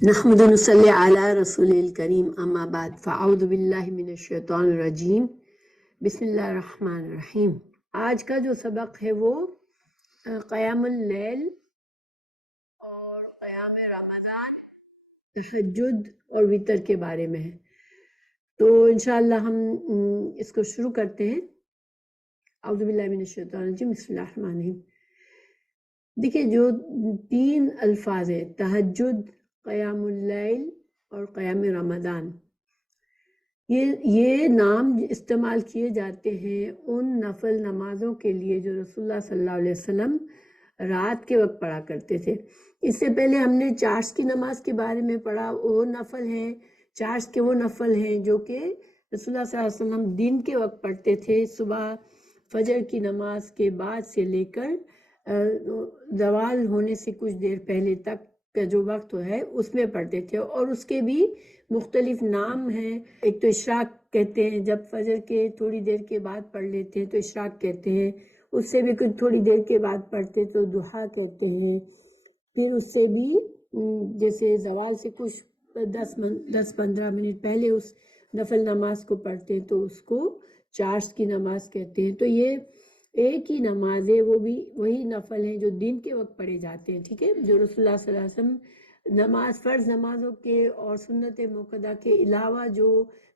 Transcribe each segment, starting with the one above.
نحمد ونصلی علی رسول الکریم اما بعد فاعوذ باللہ من الشیطان الرجیم بسم اللہ الرحمن الرحیم۔ آج کا جو سبق ہے وہ قیام اللیل اور قیام رمضان، تہجد اور وتر کے بارے میں ہے۔ تو انشاءاللہ ہم اس کو شروع کرتے ہیں۔ اعوذ باللہ من الشیطان الرجیم بسم اللہ الرحمن الرحیم۔ دیکھیں جو تین الفاظ ہیں، تہجد، قیام اللیل اور قیام رمضان، یہ نام استعمال کیے جاتے ہیں ان نفل نمازوں کے لیے جو رسول اللہ صلی اللہ علیہ وسلم رات کے وقت پڑھا کرتے تھے۔ اس سے پہلے ہم نے چاشت کی نماز کے بارے میں پڑھا۔ وہ نفل ہیں، چاشت کے وہ نفل ہیں جو کہ رسول اللہ صلی اللہ علیہ وسلم دن کے وقت پڑھتے تھے، صبح فجر کی نماز کے بعد سے لے کر زوال ہونے سے کچھ دیر پہلے تک کا جو وقت ہے اس میں پڑھتے تھے، اور اس کے بھی مختلف نام ہیں۔ ایک تو اشراق کہتے ہیں، جب فجر کے تھوڑی دیر کے بعد پڑھ لیتے ہیں تو اشراق کہتے ہیں، اس سے بھی کچھ تھوڑی دیر کے بعد پڑھتے تو ضحیٰ کہتے ہیں، پھر اس سے بھی جیسے زوال سے کچھ 10-15 منٹ پہلے اس نفل نماز کو پڑھتے ہیں تو اس کو چاشت کی نماز کہتے ہیں۔ تو یہ ایک ہی نماز ہے، وہ بھی وہی نفل ہیں جو دن کے وقت پڑھے جاتے ہیں، ٹھیک ہے، جو رسول اللہ صلی اللہ علیہ وسلم نماز، فرض نمازوں کے اور سنت موقدہ کے علاوہ جو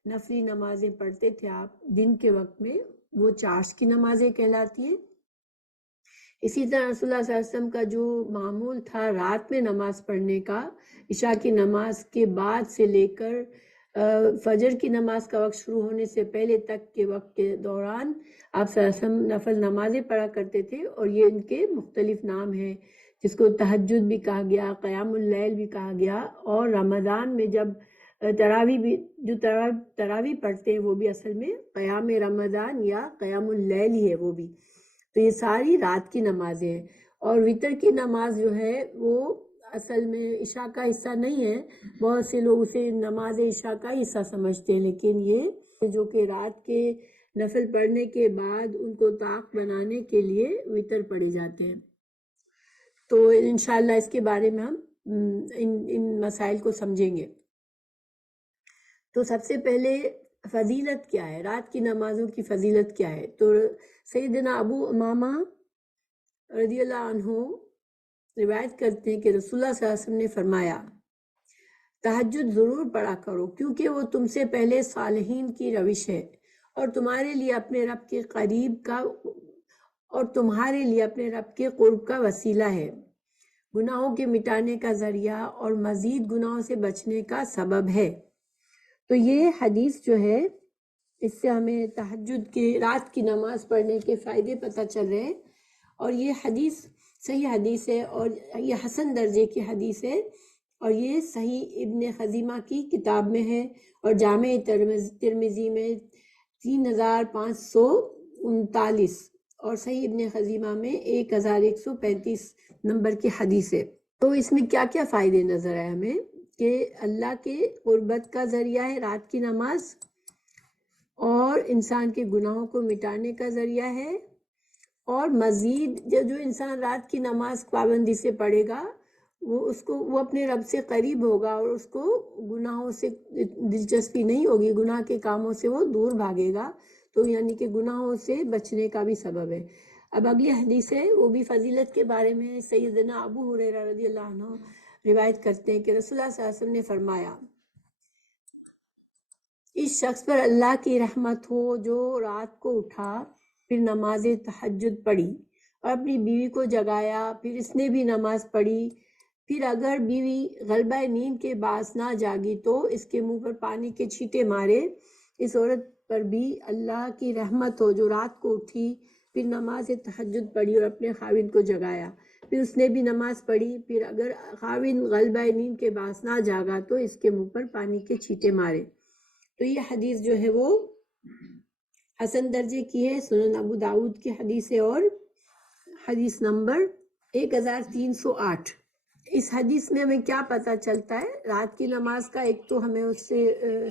نفلی نمازیں پڑھتے تھے آپ دن کے وقت میں، وہ چاشت کی نمازیں کہلاتی ہیں۔ اسی طرح رسول اللہ صلی اللہ علیہ وسلم کا جو معمول تھا رات میں نماز پڑھنے کا، عشاء کی نماز کے بعد سے لے کر فجر کی نماز کا وقت شروع ہونے سے پہلے تک کے وقت کے دوران آپ صلی اللہ علیہ وسلم نفل نمازیں پڑھا کرتے تھے، اور یہ ان کے مختلف نام ہیں، جس کو تہجد بھی کہا گیا، قیام اللیل بھی کہا گیا، اور رمضان میں جب تراویح بھی، جو تراویح پڑھتے ہیں وہ بھی اصل میں قیام رمضان یا قیام اللیل ہی ہے وہ بھی۔ تو یہ ساری رات کی نمازیں ہیں، اور وتر کی نماز جو ہے وہ اصل میں عشاء کا حصہ نہیں ہے۔ بہت سے لوگ اسے نماز عشاء کا حصہ سمجھتے ہیں، لیکن یہ جو کہ رات کے نفل پڑھنے کے بعد ان کو طاق بنانے کے لیے وتر پڑھے جاتے ہیں۔ تو انشاءاللہ اس کے بارے میں ہم ان مسائل کو سمجھیں گے۔ تو سب سے پہلے فضیلت کیا ہے، رات کی نمازوں کی فضیلت کیا ہے؟ تو سیدنا ابو امامہ رضی اللہ عنہ روایت کرتے ہیں کہ رسول اللہ صلی اللہ علیہ وسلم نے فرمایا، تہجد ضرور پڑھا کرو، کیونکہ وہ تم سے پہلے صالحین کی روش ہے، اور تمہارے لیے اپنے رب کے قرب کا وسیلہ ہے، گناہوں کے مٹانے کا ذریعہ اور مزید گناہوں سے بچنے کا سبب ہے۔ تو یہ حدیث جو ہے، اس سے ہمیں تہجد کے رات کی نماز پڑھنے کے فائدے پتہ چل رہے ہیں، اور یہ حدیث صحیح حدیث ہے، اور یہ حسن درجے کی حدیث ہے، اور یہ صحیح ابن خزیمہ کی کتاب میں ہے، اور جامع ترمذی میں 3539 اور صحیح ابن خزیمہ میں 1135 نمبر کی حدیث ہے۔ تو اس میں کیا کیا فائدے نظر آئے ہمیں؟ کہ اللہ کے قربت کا ذریعہ ہے رات کی نماز، اور انسان کے گناہوں کو مٹانے کا ذریعہ ہے، اور مزید جو انسان رات کی نماز پابندی سے پڑھے گا وہ اپنے رب سے قریب ہوگا، اور اس کو گناہوں سے دلچسپی نہیں ہوگی، گناہ کے کاموں سے وہ دور بھاگے گا، تو یعنی کہ گناہوں سے بچنے کا بھی سبب ہے۔ اب اگلی حدیث ہے، وہ بھی فضیلت کے بارے میں۔ سیدنا ابو ہریرہ رضی اللہ عنہ روایت کرتے ہیں کہ رسول اللہ صلی اللہ علیہ وسلم نے فرمایا، اس شخص پر اللہ کی رحمت ہو جو رات کو اٹھا، پھر نماز تہجد پڑھی اور اپنی بیوی کو جگایا، پھر اس نے بھی نماز پڑھی، پھر اگر بیوی غلبہ نیند کے باعث نہ جاگی تو اس کے منہ پر پانی کے چھینٹے مارے۔ اس عورت پر بھی اللہ کی رحمت ہو جو رات کو اٹھی، پھر نماز تہجد پڑھی اور اپنے خاوند کو جگایا، پھر اس نے بھی نماز پڑھی، پھر اگر خاوند غلبہ نیند کے باعث نہ جاگا تو اس کے منہ پر پانی کے چھینٹے مارے۔ تو یہ حدیث جو ہے وہ حسن درجے کی ہے، سنن ابو داؤد کی حدیث ہے، اور حدیث نمبر 1308۔ اس حدیث میں ہمیں کیا پتہ چلتا ہے؟ رات کی نماز کا ایک تو ہمیں اس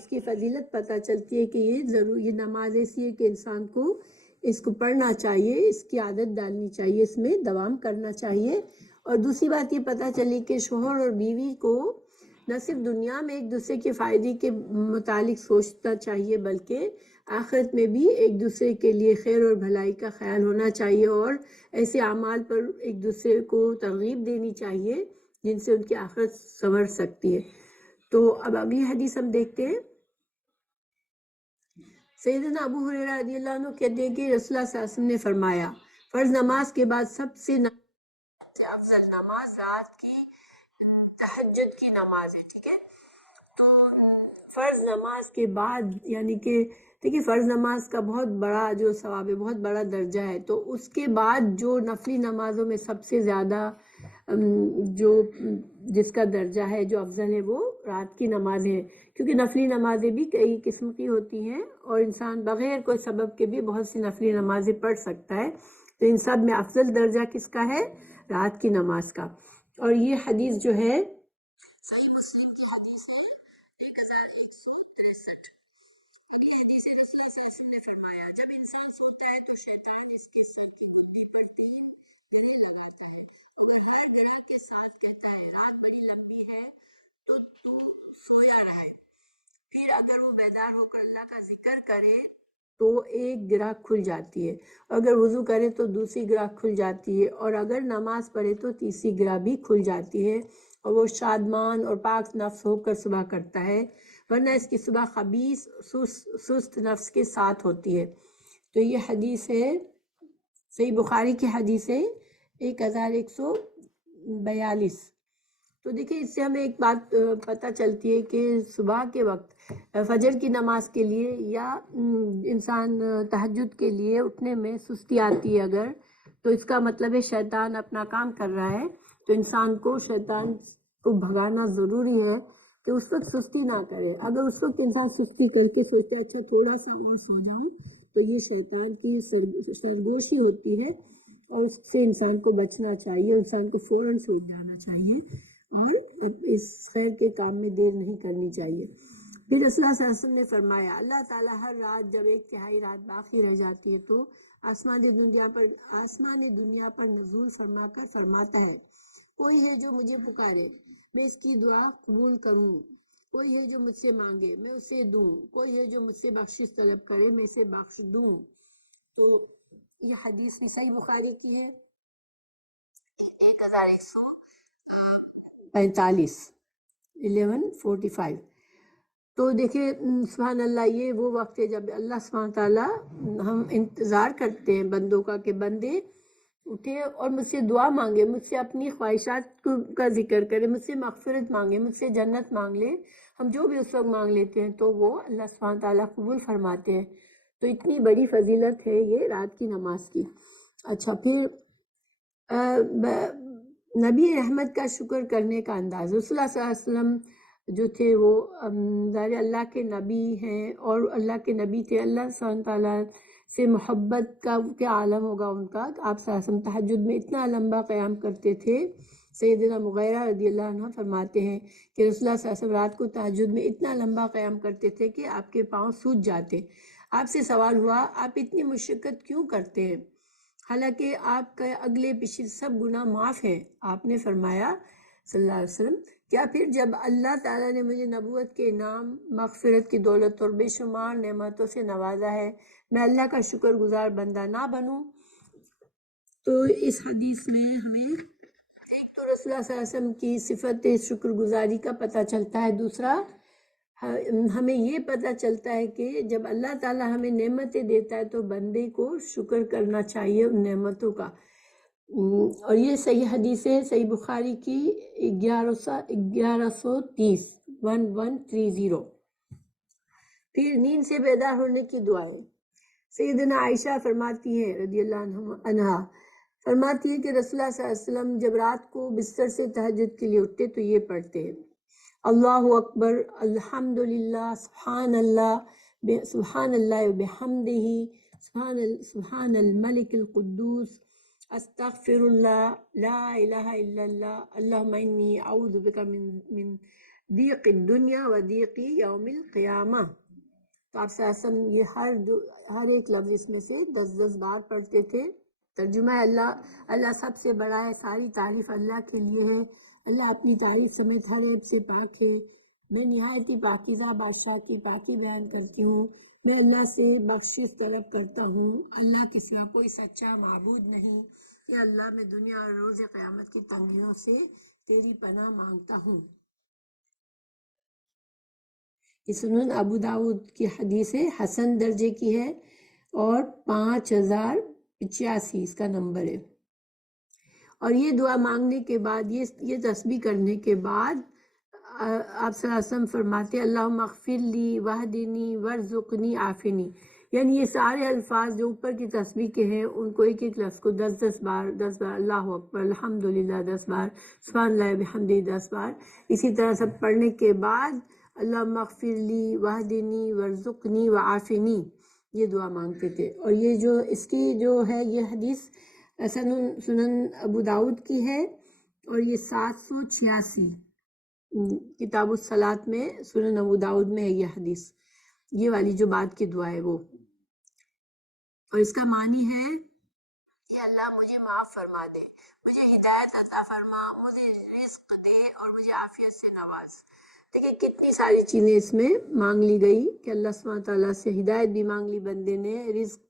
کی فضیلت پتہ چلتی ہے کہ یہ نماز ایسی ہے کہ انسان کو اس کو پڑھنا چاہیے، اس کی عادت ڈالنی چاہیے، اس میں دوام کرنا چاہیے۔ اور دوسری بات یہ پتہ چلی کہ شوہر اور بیوی کو نہ صرف دنیا میں ایک دوسرے کے فائدے کے متعلق سوچنا چاہیے، بلکہ آخرت میں بھی ایک دوسرے کے لیے خیر اور بھلائی کا خیال ہونا چاہیے، اور ایسے اعمال پر ایک دوسرے کو ترغیب دینی چاہیے جن سے ان کی آخرت سنور سکتی ہے۔ تو اب اگلی حدیث ہم دیکھتے ہیں۔ سیدنا ابو ہریرہ رضی اللہ عنہ کہتے ہیں کہ رسول اللہ صلی اللہ علیہ وسلم نے فرمایا، فرض نماز کے بعد سب سے افضل نماز رات کی تہجد کی نماز ہے، ٹھیک ہے؟ تو فرض نماز کے بعد، یعنی کہ دیکھیے فرض نماز کا بہت بڑا جو ثواب ہے، بہت بڑا درجہ ہے، تو اس کے بعد جو نفلی نمازوں میں سب سے زیادہ جو جس کا درجہ ہے، جو افضل ہے، وہ رات کی نماز ہے، کیونکہ نفلی نمازیں بھی کئی قسم کی ہوتی ہیں اور انسان بغیر کوئی سبب کے بھی بہت سی نفلی نمازیں پڑھ سکتا ہے، تو ان سب میں افضل درجہ کس کا ہے؟ رات کی نماز کا۔ اور یہ حدیث جو ہے صحیح مسلم کی حدیث ہے 1163۔ یہ حدیث ہے، رسول اللہ صلی اللہ علیہ وسلم نے فرمایا، جب انسان سوتا ہے تو شیطان اس کے سر کی گنڈی پر 3 گرے لگاتا ہے اور ہر گرے کے ساتھ کہتا ہے، رات بڑی لمبی ہے تو سویا رہے۔ پھر اگر وہ بیدار ہو کر اللہ کا ذکر کرے تو ایک گرہ کھل جاتی ہے، اگر وضو کرے تو دوسری گرہ کھل جاتی ہے، اور اگر نماز پڑھے تو تیسری گرہ بھی کھل جاتی ہے، اور وہ شادمان اور پاک نفس ہو کر صبح کرتا ہے، ورنہ اس کی صبح خبیث سست نفس کے ساتھ ہوتی ہے۔ تو یہ حدیث ہے، صحیح بخاری کی حدیث ہے 1142۔ تو دیکھیں اس سے ہمیں ایک بات پتہ چلتی ہے کہ صبح کے وقت فجر کی نماز کے لیے یا انسان تہجد کے لیے اٹھنے میں سستی آتی ہے اگر، تو اس کا مطلب ہے شیطان اپنا کام کر رہا ہے، تو انسان کو شیطان کو بھگانا ضروری ہے کہ اس وقت سستی نہ کرے۔ اگر اس وقت انسان سستی کر کے سوچتا ہے اچھا تھوڑا سا اور سو جاؤں، تو یہ شیطان کی سرگوشی ہوتی ہے، اور اس سے انسان کو بچنا چاہیے، انسان کو فوراً سے اٹھ جانا چاہیے اور اس خیر کے کام میں دیر نہیں کرنی چاہیے۔ پھر رسول اللہ صلی اللہ علیہ وسلم نے فرمایا، اللہ تعالیٰ ہر رات جب 1/3 رات باقی رہ جاتی ہے تو آسمانی دنیا پر نزول فرما کر فرماتا ہے، کوئی ہے جو مجھے پکارے میں اس کی دعا قبول کروں، کوئی ہے جو مجھ سے مانگے میں اسے دوں، کوئی ہے جو مجھ سے بخشش طلب کرے میں اسے بخش دوں۔ تو یہ حدیث بھی صحیح بخاری کی ہے 1145۔ تو دیکھیں سبحان اللہ، یہ وہ وقت ہے جب اللہ سبحانہ تعالیٰ، ہم انتظار کرتے ہیں بندوں کا کہ بندے اٹھے اور مجھ سے دعا مانگے، مجھ سے اپنی خواہشات کا ذکر کرے، مجھ سے مغفرت مانگے، مجھ سے جنت مانگ لے۔ ہم جو بھی اس وقت مانگ لیتے ہیں تو وہ اللہ سبحانہ تعالیٰ قبول فرماتے ہیں۔ تو اتنی بڑی فضیلت ہے یہ رات کی نماز کی۔ اچھا، پھر نبی رحمت کا شکر کرنے کا انداز۔ رسول اللہ صلی اللہ علیہ وسلم جو تھے وہ اللہ کے نبی ہیں، اور اللہ کے نبی تھے، اللہ سبحانہ تعالیٰ سے محبت کا کیا عالم ہوگا ان کا، آپ صلی اللہ علیہ وسلم تہجد میں اتنا لمبا قیام کرتے تھے۔ سیدنا مغیرہ رضی اللہ عنہ فرماتے ہیں کہ رسول اللہ صلی اللہ علیہ وسلم رات کو تہجد میں اتنا لمبا قیام کرتے تھے کہ آپ کے پاؤں سوج جاتے۔ آپ سے سوال ہوا، آپ اتنی مشقت کیوں کرتے ہیں حالانکہ آپ کا اگلے پچھلے سب گناہ معاف ہیں؟ آپ نے فرمایا صلی اللہ علیہ وسلم، کیا پھر جب اللہ تعالیٰ نے مجھے نبوت کے انعام، مغفرت کی دولت اور بے شمار نعمتوں سے نوازا ہے، میں اللہ کا شکر گزار بندہ نہ بنوں؟ تو اس حدیث میں ہمیں ایک تو رسول اللہ صلی اللہ علیہ وسلم کی صفت شکر گزاری کا پتہ چلتا ہے، دوسرا ہمیں یہ پتہ چلتا ہے کہ جب اللہ تعالیٰ ہمیں نعمتیں دیتا ہے تو بندے کو شکر کرنا چاہیے ان نعمتوں کا۔ اور یہ صحیح حدیث ہے، صحیح بخاری کی 1130۔ پھر نیند سے بیدار ہونے کی دعائیں۔ سیدنا عائشہ فرماتی ہیں رضی اللہ عنہا، فرماتی ہے کہ رسول اللہ صلی اللہ علیہ وسلم جب رات کو بستر سے تہجد کے لیے اٹھتے تو یہ پڑھتے ہیں، اللہ اکبر، الحمدللہ، سبحان اللہ وبحمدہ، سبحان الملک القدوس، استغفر اللہ، لا الہ الا اللہ، اللہم انی اعوذ بک من ضیق الدنیا و ضیق یوم القیامہ۔ تو آپ صلی اللہ علیہ وسلم یہ ہر ایک لفظ اس میں سے 10 بار پڑھتے تھے۔ ترجمہ اللہ، اللہ سب سے بڑا ہے، ساری تعریف اللہ کے لیے ہے، اللہ اپنی تعریف سمیت ہر عیب سے پاک ہے۔ میں نہایت ہی پاکیزہ بادشاہ کی پاکی بیان کرتی ہوں۔ میں اللہ سے بخشش طلب کرتا ہوں۔ اللہ کے سوا کوئی سچا معبود نہیں۔ یا اللہ میں دنیا اور روز قیامت کی تنگیوں سے تیری پناہ مانگتا ہوں۔ یہ سنن ابو داؤد کی حدیث ہے، حسن درجے کی ہے اور 5085 اس کا نمبر ہے۔ اور یہ دعا مانگنے کے بعد، یہ تسبیح کرنے کے بعد آپ صلی اللہ علیہ وسلم فرماتے اللہم اغفر لی واہدنی ورزقنی عافنی، یعنی یہ سارے الفاظ جو اوپر کی تسبیح کے ہیں ان کو ایک ایک لفظ کو 10 بار اللہ اکبر الحمدللہ 10 بار سبحان اللہ بحمدہ 10 بار اسی طرح سب پڑھنے کے بعد اللہم اغفر لی واہدنی ورزقنی وعافنی یہ دعا مانگتے تھے۔ اور یہ جو اس کی جو ہے یہ حدیث سنن ابو داؤد کی ہے اور یہ 786 کتاب الصلاۃ میں سنن ابو داؤد میں ہے یہ حدیث، یہ والی جو بعد کی دعا ہے وہ۔ اور اس کا معنی ہے کہ اللہ مجھے معاف فرما دے، مجھے ہدایت عطا فرما، مجھے رزق دے اور مجھے عافیت سے نواز۔ دیکھیں کتنی ساری چیزیں اس میں مانگ لی گئی کہ اللہ سبحانہ تعالیٰ سے ہدایت بھی مانگ لی بندے نے، رزق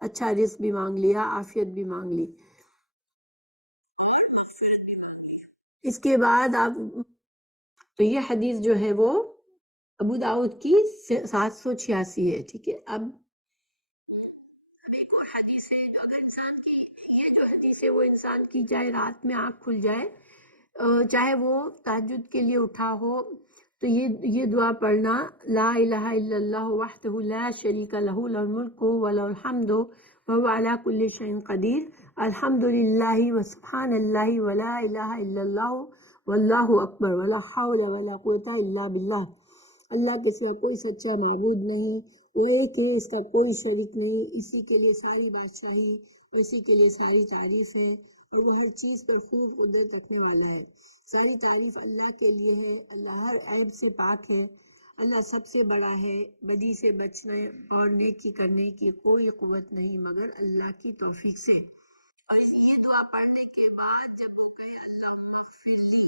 اچھا رزق بھی مانگ لیا، عافیت بھی مانگ لی۔ اس کے بعد آپ تو یہ حدیث جو ہے وہ ابو داؤد کی 786 ہے، ٹھیک ہے۔ اب ایک اور حدیث ہے جو اگر انسان کی یہ جو حدیث ہے وہ انسان کی چاہے رات میں آنکھ کھل جائے، چاہے وہ تہجد کے لیے اٹھا ہو، تو یہ دعا پڑھنا لا الہ الا اللہ وحدہ لا شریک لہ لہ الملک ولہ الحمد وهو علی کل شیء قدیر الحمد للہ وسبحان اللہ ولا الہ الا اللہ واللہ اکبر ولا حول ولا قوت الا باللہ۔ اللہ کے سوا کوئی سچا معبود نہیں، وہ ایک ہے، اس کا کوئی شریک نہیں، اسی کے لیے ساری بادشاہی اور اسی کے لیے ساری تعریف ہے، اور وہ ہر چیز پر خوب قدرت رکھنے والا ہے۔ ساری تعریف اللہ کے لیے ہے، اللہ ہر عیب سے پاک ہے، اللہ سب سے بڑا ہے، بدی سے بچنے اور نیکی کرنے کی کوئی قوت نہیں مگر اللہ کی توفیق سے۔ اور یہ دعا پڑھنے کے بعد جب وہ کہے اللہم اغفر لی،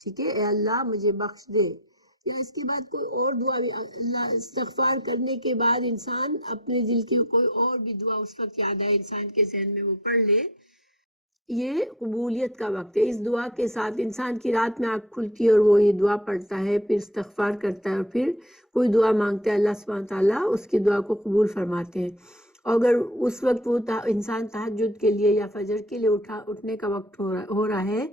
ٹھیک ہے، اے اللہ مجھے بخش دے، یا اس کے بعد کوئی اور دعا بھی اللہ استغفار کرنے کے بعد انسان اپنے دل کی کوئی اور بھی دعا اس وقت یاد آئے انسان کے ذہن میں وہ پڑھ لے، یہ قبولیت کا وقت ہے۔ اس دعا کے ساتھ انسان کی رات میں آنکھ کھلتی ہے اور وہ یہ دعا پڑھتا ہے، پھر استغفار کرتا ہے اور پھر کوئی دعا مانگتا ہے، اللہ سبحانہ تعالیٰ اس کی دعا کو قبول فرماتے ہیں۔ اور اگر اس وقت وہ انسان تہجد کے لیے یا فجر کے لیے اٹھنے کا وقت ہو رہا ہے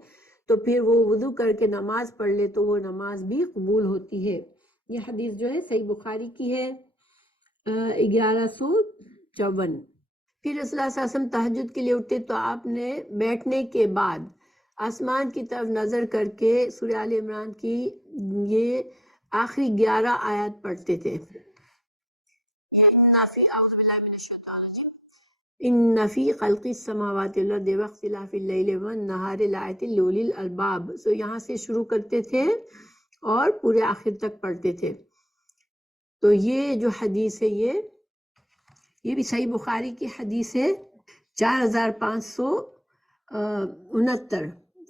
تو پھر وہ وضو کر کے نماز پڑھ لے تو وہ نماز بھی قبول ہوتی ہے۔ یہ حدیث جو ہے صحیح بخاری کی ہے 1154۔ پھر رسول اللہ صلی اللہ علیہ وسلم تہجد کے لیے اٹھتے تو آپ نے بیٹھنے کے بعد آسمان کی طرف نظر کر کے سورہ آل عمران کی یہ آخری 11 آیات پڑھتے تھے۔ ان فی خلق السماوات والارض واختلاف اللیل والنہار لآیات لأولی الالباب، سو یہاں سے شروع کرتے تھے اور پورے آخر تک پڑھتے تھے۔ تو یہ جو حدیث ہے یہ بھی صحیح بخاری کی حدیث ہے 4569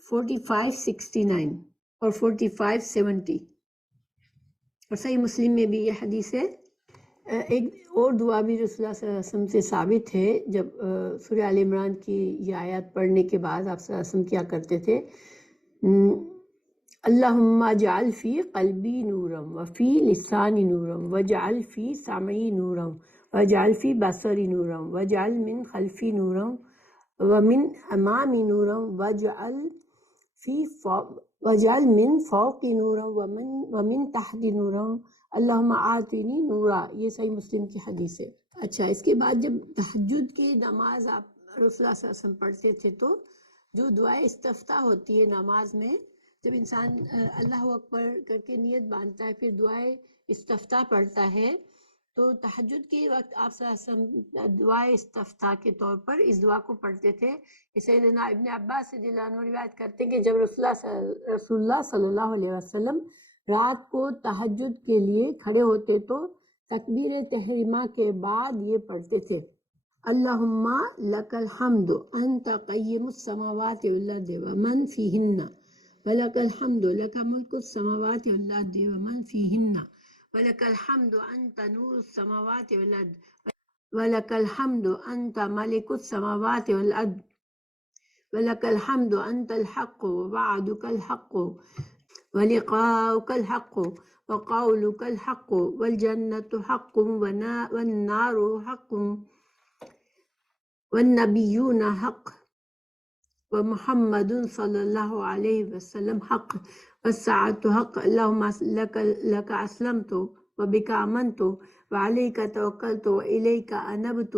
4569 اور 4570، اور صحیح مسلم میں بھی یہ حدیث ہے۔ ایک اور دعا بھی رسول اللہ صلی اللہ علیہ وسلم سے ثابت ہے، جب سورہ آل عمران کی یہ آیات پڑھنے کے بعد آپ صلی اللہ علیہ وسلم کیا کرتے تھے، اللہم اجعل فی قلبی نورم وفی لسانی نورم وجعل فی سمعی نورم وجعل فی بصری نورم وجعل من خلفی نورم ومن امامی نورم وجعل من فوقی نورم ومن تحت نورم اللہم آتنی نورا، یہ صحیح مسلم کی حدیث ہے۔ اچھا، اس کے بعد جب تہجد کی نماز آپ رسول اللہ صلی اللہ علیہ وسلم پڑھتے تھے تو جو دعائے استفتاح ہوتی ہے نماز میں، جب انسان اللہ اکبر کر کے نیت باندھتا ہے پھر دعائے استفتاح پڑھتا ہے، تو تہجد کے وقت آپ صلی اللہ علیہ وسلم دعائے استفتاح کے طور پر اس دعا کو پڑھتے تھے۔ سیدنا ابن عباس رضی اللہ عنہ روایت کرتے ہیں کہ جب رسول اللہ صلی اللہ علیہ وسلم رات کو تہجد کے لیے کھڑے ہوتے تو تکبیر تحریمہ کے بعد یہ پڑھتے تھے اللہم لک الحمد انت قیم السماوات والارض ومن فیہن وَلَكَ الْحَمْدُ لَكَ مُلْكُ السَّمَاوَاتِ وَالْأَرْضِ وَمَنْ فِيهِنَّ وَلَكَ الْحَمْدُ أَنْتَ نُورُ السَّمَاوَاتِ وَالْأَرْضِ وَلَكَ الْحَمْدُ أَنْتَ مَلِكُ السَّمَاوَاتِ وَالْأَرْضِ وَلَكَ الْحَمْدُ أَنْتَ الْحَقُّ وَوَعْدُكَ الْحَقُّ وَلِقَاؤُكَ الْحَقُّ وَقَوْلُكَ الْحَقُّ وَالْجَنَّةُ حَقٌّ وَالنَّارُ حَقٌّ وَالنَّبِيُّونَ حَقٌّ ومحمد صلی اللہ علیہ وسلم حق والساعة حق اللہم لک اسلمت وبک آمنت وعلیک توکلت وإلیک انبت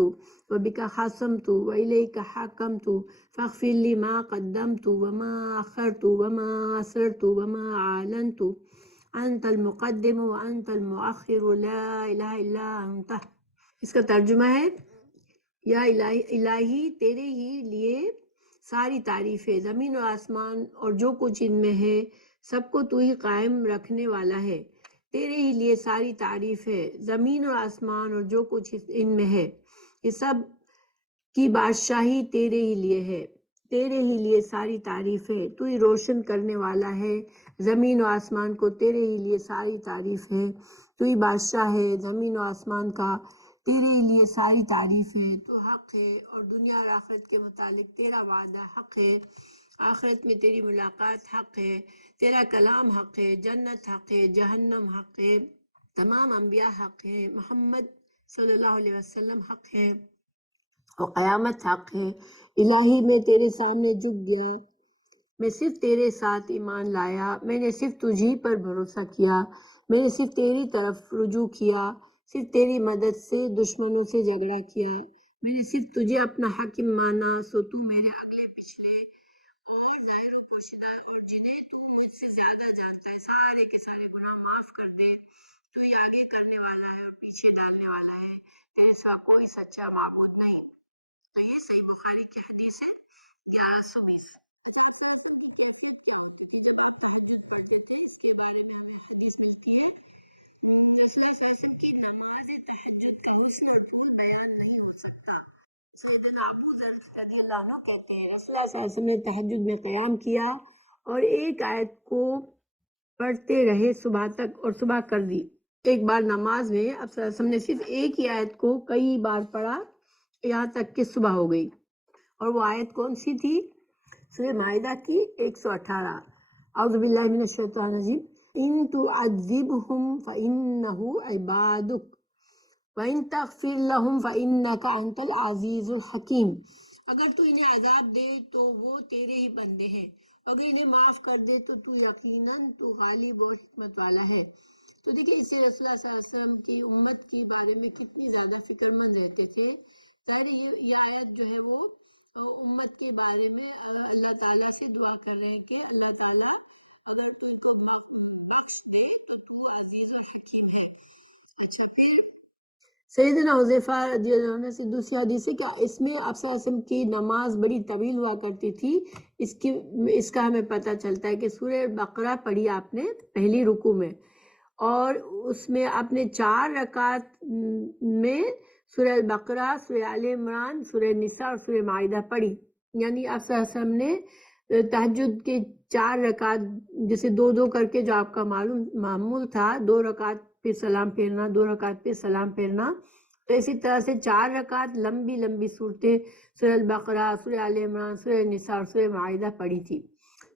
وبک خاصمت وإلیک حاکمت فاغفر لی ما قدمت وما اخرت وما اسررت وما اعلنت انت المقدم وانت المؤخر لا الہ الا انت۔ اس کا ترجمہ ہے، یا الہی تیرے ہی لیے ساری تعریف ہے، زمین اور آسمان اور جو کچھ ان میں ہے سب کو تو ہی قائم رکھنے والا ہے۔ تیرے ہی لیے ساری تعریف ہے، زمین اور آسمان اور جو کچھ ان میں ہے، یہ سب کی بادشاہی تیرے ہی لیے ہے۔ تیرے ہی لیے ساری تعریف ہے، تو ہی روشن کرنے والا ہے زمین و آسمان کو، تیرے ہی لیے ساری تعریف ہے، تو ہی بادشاہ ہے زمین و آسمان کا، تیرے ہی لیے ساری تعریف ہے، تو حق ہے اور دنیا اور آخرت کے متعلق تیرا وعدہ حق ہے، آخرت میں تیری ملاقات حق ہے، تیرا کلام حق ہے، جنت حق ہے، جہنم حق ہے، تمام انبیاء حق ہیں، محمد صلی اللہ علیہ وسلم حق ہے اور قیامت حق ہے۔ الہی میں تیرے سامنے جھک گیا، میں صرف تیرے ساتھ ایمان لایا، میں نے صرف تجھی پر بھروسہ کیا، میں نے صرف تیری طرف رجوع کیا، صرف تیری مدد سے دشمنوں سے جھگڑا کیا، میں نے صرف تجھے اپنا حاکم مانا، سو تو میرے اگلے پچھلے اور ظاہر و پوشیدہ اور جنہیں تو مجھ سے زیادہ جانتا ہے سارے کے سارے گناہ معاف کر دے، تو یہ آگے کرنے والا ہے اور پیچھے ڈالنے والا ہے، تیرے سوا کوئی سچا معبود نہیں۔ تو یہ صحیح بخاری کی حدیث ہے 1120۔ اس کے بارے میں ہمیں حدیث ملتی ہے جس میں سے کی نماز تہجد کا اسلام بیان نہیں ہو سکتا۔ سیدنا ابو ذر رضی اللہ عنہ کہتے ہیں رسول اللہ صلی اللہ علیہ وسلم نے تہجد میں قیام کیا اور ایک آیت کو پڑھتے رہے صبح تک اور صبح کر دی۔ ایک بار نماز میں اب صلی اللہ علیہ وسلم نے صرف ایک ہی آیت کو کئی بار پڑھا یہاں تک کہ صبح ہو گئی، اور وہ آیت کون سی تھی؟ سورہ مائدہ کی 118، اعوذ باللہ من الشیطان الرجیم، ان تعذبہم فانہ عبادک وَإِن تَغْفِرْ لَهُمْ فَإِنَّكَ أَنْتَ الْعَزِيزُ الْحَكِيمُ۔ اگر تو انہیں عذاب دے تو وہ تیرے ہی بندے ہیں، اگر انہیں معاف کر دے تو تو یقیناً تو غالب اور حکمت والا ہے۔ تو دیکھیں اس سے رسول اللہ صلی اللہ علیہ وسلم کی امت کے بارے میں کتنی زیادہ فکر مند رہتے تھے۔ یہ آیت جو ہے وہ امت کے بارے میں اللہ تعالیٰ سے دعا کر رہے ہیں کہ اللہ تعالیٰ اگر بخش دے تو تو عزیز الحکیم ہے۔ اچھا پھر سیدنا حذیفہ رضی اللہ عنہ سے دوسری حدیث ہے کہ اس میں آپ صلی اللہ علیہ وسلم کی نماز بڑی طویل ہوا کرتی تھی۔ اس کا ہمیں پتہ چلتا ہے کہ سورہ بقرہ پڑھی آپ نے پہلی رکوع میں، اور اس میں آپ نے 4 رکعت میں سورہ البقرہ، سورہ آل عمران، سورہ نساء اور سورہ مائدہ پڑھی، یعنی آپ صلی اللہ علیہ وسلم نے تہجد کے 4 رکعت جیسے 2 کر کے جو آپ کا معمول تھا، 2 رکعت پھر سلام پھیرنا، 2 رکعت پھر سلام پھیرنا، تو اسی طرح سے 4 رکعت لمبی لمبی صورتیں سورہ البقرہ، سورہ آل عمران، سورہ نساء اور سورہ مائدہ پڑھی تھی۔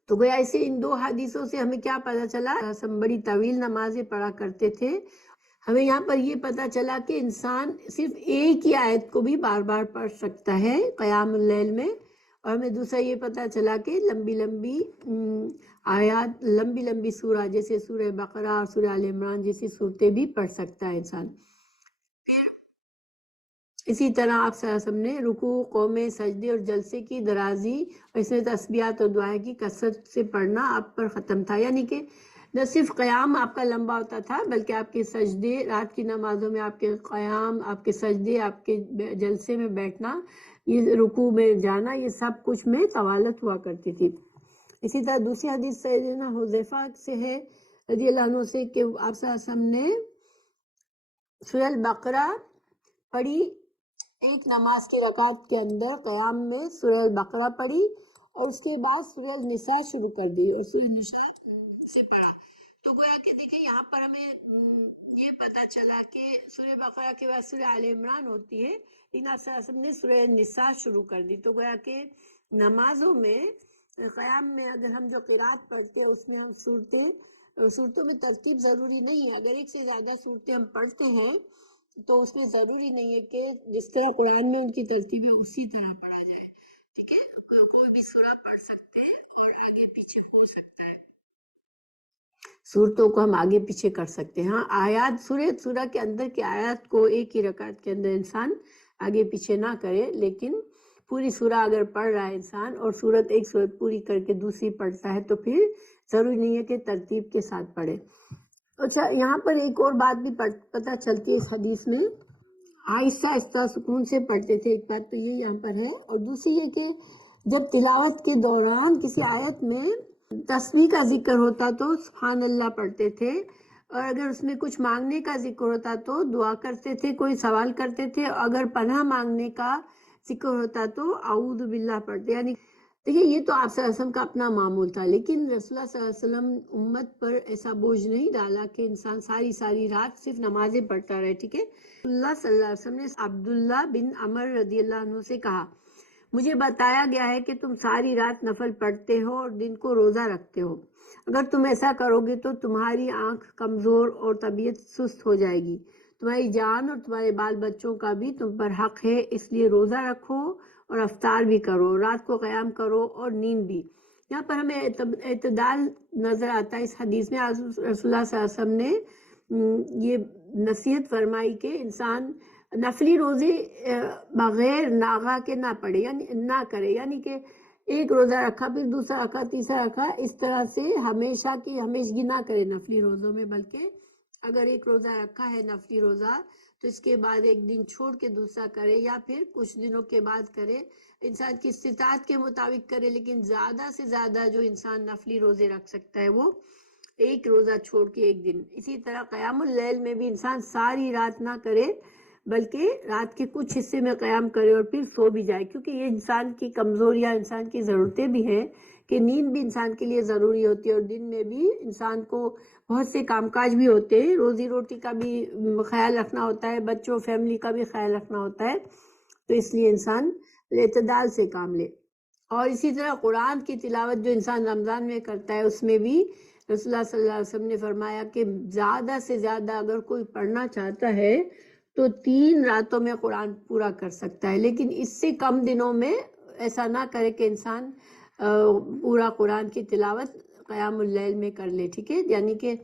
تو گویا ایسے ان 2 حدیثوں سے ہمیں کیا پتہ چلا؟ ہم بڑی طویل نمازیں پڑھا کرتے تھے۔ ہمیں یہاں پر یہ پتہ چلا کہ انسان صرف ایک ہی آیت کو بھی بار بار پڑھ سکتا ہے قیام اللیل میں، اور ہمیں دوسرا یہ پتہ چلا کہ لمبی لمبی آیات، لمبی لمبی سورہ جیسے سورہ بقرہ اور سورہ آل عمران جیسی صورتیں بھی پڑھ سکتا ہے انسان۔ اسی طرح آپ صلی اللہ علیہ وسلم نے رکوع، قومیں، سجدے اور جلسے کی درازی اور اس میں تسبیحات اور دعائیں کی کثرت سے پڑھنا آپ پر ختم تھا، یعنی کہ نہ صرف قیام آپ کا لمبا ہوتا تھا بلکہ آپ کے سجدے، رات کی نمازوں میں آپ کے قیام، آپ کے سجدے، آپ کے جلسے میں بیٹھنا، یہ رکوع میں جانا، یہ سب کچھ میں طوالت ہوا کرتی تھی۔ اسی طرح دوسری حدیث سیدنا حذیفہ سے ہے رضی اللہ عنہ سے کہ آپ صلی اللہ علیہ وسلم نے سورہ البقرہ پڑھی، ایک نماز کی رکعت کے اندر قیام میں سورہ البقرہ پڑھی اور اس کے بعد سورہ النساء شروع کر دی اور سورہ النساء سے پڑھا. تو گویا کہ دیکھیں یہاں پر ہمیں یہ پتا چلا کہ سورہ بقرہ کے بعد سورہ آل عمران ہوتی ہے، لیکن آپ صلی اللہ علیہ وسلم نے سورہ النساء شروع کر دی. تو گویا کہ نمازوں میں قیام میں اگر ہم جو قرات پڑھتے ہیں اس میں ہم صورتوں میں ترتیب ضروری نہیں ہے. اگر ایک سے زیادہ صورتیں ہم پڑھتے ہیں تو اس میں ضروری نہیں ہے کہ جس طرح قرآن میں ان کی ترتیب ہے اسی طرح پڑھا جائے. ٹھیک ہے، کوئی بھی سورہ پڑھ سکتے ہیں اور آگے پیچھے ہو سکتا ہے، صورتوں کو ہم آگے پیچھے کر سکتے ہیں. ہاں آیات سورہ کے اندر کی آیات کو ایک ہی رکعت کے اندر انسان آگے پیچھے نہ کرے، لیکن پوری سورہ اگر پڑھ رہا ہے انسان اور ایک سورت پوری کر کے دوسری پڑھتا ہے تو پھر ضروری نہیں ہے کہ ترتیب کے ساتھ پڑھے. اچھا، یہاں پر ایک اور بات بھی پتہ چلتی ہے اس حدیث میں، آہستہ آہستہ سکون سے پڑھتے تھے. ایک بات تو یہ یہاں پر ہے، اور دوسری یہ کہ جب تلاوت کے دوران کسی آیت میں تسبیح کا ذکر ہوتا تو سبحان اللہ پڑھتے تھے، اور اگر اس میں کچھ مانگنے کا ذکر ہوتا تو دعا کرتے تھے، کوئی سوال کرتے تھے، اگر پناہ مانگنے کا ذکر ہوتا تو اعوذ باللہ پڑھتے. یعنی دیکھیے یہ تو آپ صلی اللہ علیہ وسلم کا اپنا معمول تھا، لیکن رسول اللہ صلی اللہ علیہ وسلم امت پر ایسا بوجھ نہیں ڈالا کہ انسان ساری رات صرف نمازیں پڑھتا رہے. ٹھیک ہے، اللہ صلی اللہ علیہ وسلم نے عبداللہ بن عمر رضی اللہ عنہ سے کہا، مجھے بتایا گیا ہے کہ تم ساری رات نفل پڑھتے ہو اور دن کو روزہ رکھتے ہو. اگر تم ایسا کرو گے تو تمہاری آنکھ کمزور اور طبیعت سست ہو جائے گی. تمہاری جان اور تمہارے بال بچوں کا بھی تم پر حق ہے، اس لیے روزہ رکھو اور افطار بھی کرو، رات کو قیام کرو اور نیند بھی. یہاں پر ہمیں اعتدال نظر آتا ہے اس حدیث میں. رسول اللہ صلی اللہ علیہ وسلم نے یہ نصیحت فرمائی کہ انسان نفلی روزے بغیر ناغا کے نہ پڑھے، یعنی نہ کرے، یعنی کہ ایک روزہ رکھا پھر دوسرا رکھا تیسرا رکھا، اس طرح سے ہمیشہ کی ہمیشگی نہ کرے نفلی روزوں میں، بلکہ اگر ایک روزہ رکھا ہے نفلی روزہ تو اس کے بعد ایک دن چھوڑ کے دوسرا کرے، یا پھر کچھ دنوں کے بعد کرے، انسان کی استطاعت کے مطابق کرے. لیکن زیادہ سے زیادہ جو انسان نفلی روزے رکھ سکتا ہے وہ ایک روزہ چھوڑ کے ایک دن. اسی طرح قیام اللیل میں بھی انسان ساری رات نہ کرے بلکہ رات کے کچھ حصے میں قیام کرے اور پھر سو بھی جائے، کیونکہ یہ انسان کی کمزوریاں، انسان کی ضرورتیں بھی ہیں کہ نیند بھی انسان کے لیے ضروری ہوتی ہے، اور دن میں بھی انسان کو بہت سے کام کاج بھی ہوتے ہیں، روزی روٹی کا بھی خیال رکھنا ہوتا ہے، بچوں فیملی کا بھی خیال رکھنا ہوتا ہے. تو اس لیے انسان اعتدال سے کام لے. اور اسی طرح قرآن کی تلاوت جو انسان رمضان میں کرتا ہے اس میں بھی رسول اللہ صلی اللہ علیہ وسلم نے فرمایا کہ زیادہ سے زیادہ اگر کوئی پڑھنا چاہتا ہے تو 3 راتوں میں قرآن پورا کر سکتا ہے، لیکن اس سے کم دنوں میں ایسا نہ کرے کہ انسان پورا قرآن کی تلاوت قیام اللیل میں کر لے. ٹھیک ہے، یعنی کہ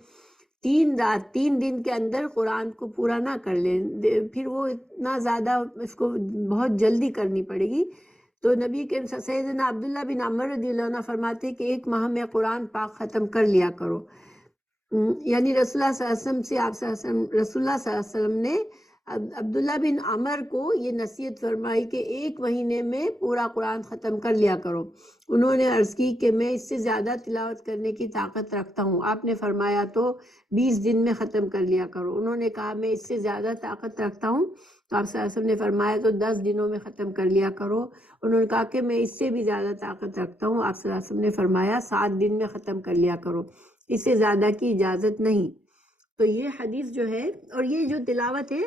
3 دن کے اندر قرآن کو پورا نہ کر لے، پھر وہ اتنا زیادہ اس کو بہت جلدی کرنی پڑے گی. تو نبی کے سیدنا عبداللہ بن عمر رضی اللہ عنہ فرماتے کہ 1 ماہ میں قرآن پاک ختم کر لیا کرو. یعنی رسول اللہ صلی اللہ علیہ وسلم سے رسول اللہ صلی اللہ علیہ وسلم نے عبداللہ بن عمر کو یہ نصیحت فرمائی کہ 1 مہینے میں پورا قرآن ختم کر لیا کرو. انہوں نے عرض کی کہ میں اس سے زیادہ تلاوت کرنے کی طاقت رکھتا ہوں. آپ نے فرمایا تو 20 دن میں ختم کر لیا کرو. انہوں نے کہا میں اس سے زیادہ طاقت رکھتا ہوں، تو آپ صلی اللہ علیہ وسلم نے فرمایا تو 10 دنوں میں ختم کر لیا کرو. انہوں نے کہا کہ میں اس سے بھی زیادہ طاقت رکھتا ہوں. آپ صلی اللہ علیہ وسلم نے فرمایا 7 دن میں ختم کر لیا کرو، اس سے زیادہ کی اجازت نہیں. تو یہ حدیث جو ہے اور یہ جو تلاوت ہے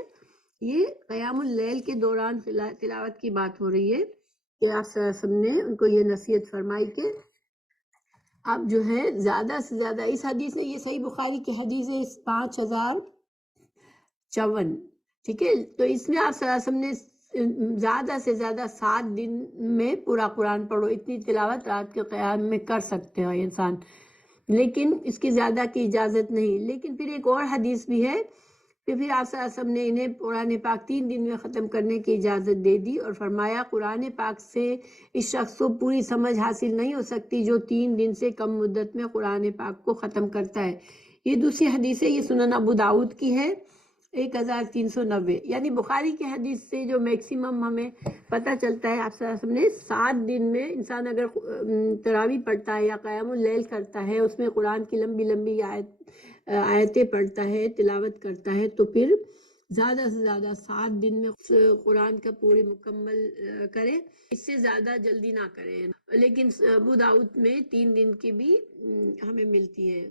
یہ قیام اللیل کے دوران تلاوت کی بات ہو رہی ہے کہ آپ صلی اللہ علیہ وسلم نے ان کو یہ نصیحت فرمائی کہ آپ جو ہے زیادہ سے زیادہ. اس حدیث میں یہ صحیح بخاری کی حدیث ہے 5054. ٹھیک ہے، تو اس میں آپ صلی اللہ علیہ وسلم نے زیادہ سے زیادہ 7 دن میں پورا قرآن پڑھو، اتنی تلاوت رات کے قیام میں کر سکتے ہو انسان، لیکن اس کی زیادہ کی اجازت نہیں. لیکن پھر ایک اور حدیث بھی ہے کہ پھر آپ صلی اللہ علیہ وسلم نے انہیں قرآن پاک 3 دن میں ختم کرنے کی اجازت دے دی اور فرمایا قرآن پاک سے اس شخص کو پوری سمجھ حاصل نہیں ہو سکتی جو 3 دن سے کم مدت میں قرآن پاک کو ختم کرتا ہے. یہ دوسری حدیث ہے، یہ سنن ابو داؤد کی ہے 1390. یعنی بخاری کی حدیث سے جو میکسیمم ہمیں پتہ چلتا ہے آپ صلی اللہ علیہ وسلم نے 7 دن میں انسان اگر تراویح پڑھتا ہے یا قیام اللیل کرتا ہے، اس میں قرآن کی لمبی لمبی آیتیں پڑھتا ہے، تلاوت کرتا ہے، تو پھر زیادہ سے زیادہ 7 دن میں قرآن کا پورے مکمل کرے، اس سے زیادہ جلدی نہ کرے۔ لیکن ابو داؤد میں 3 دن کی بھی ہمیں ملتی ہے،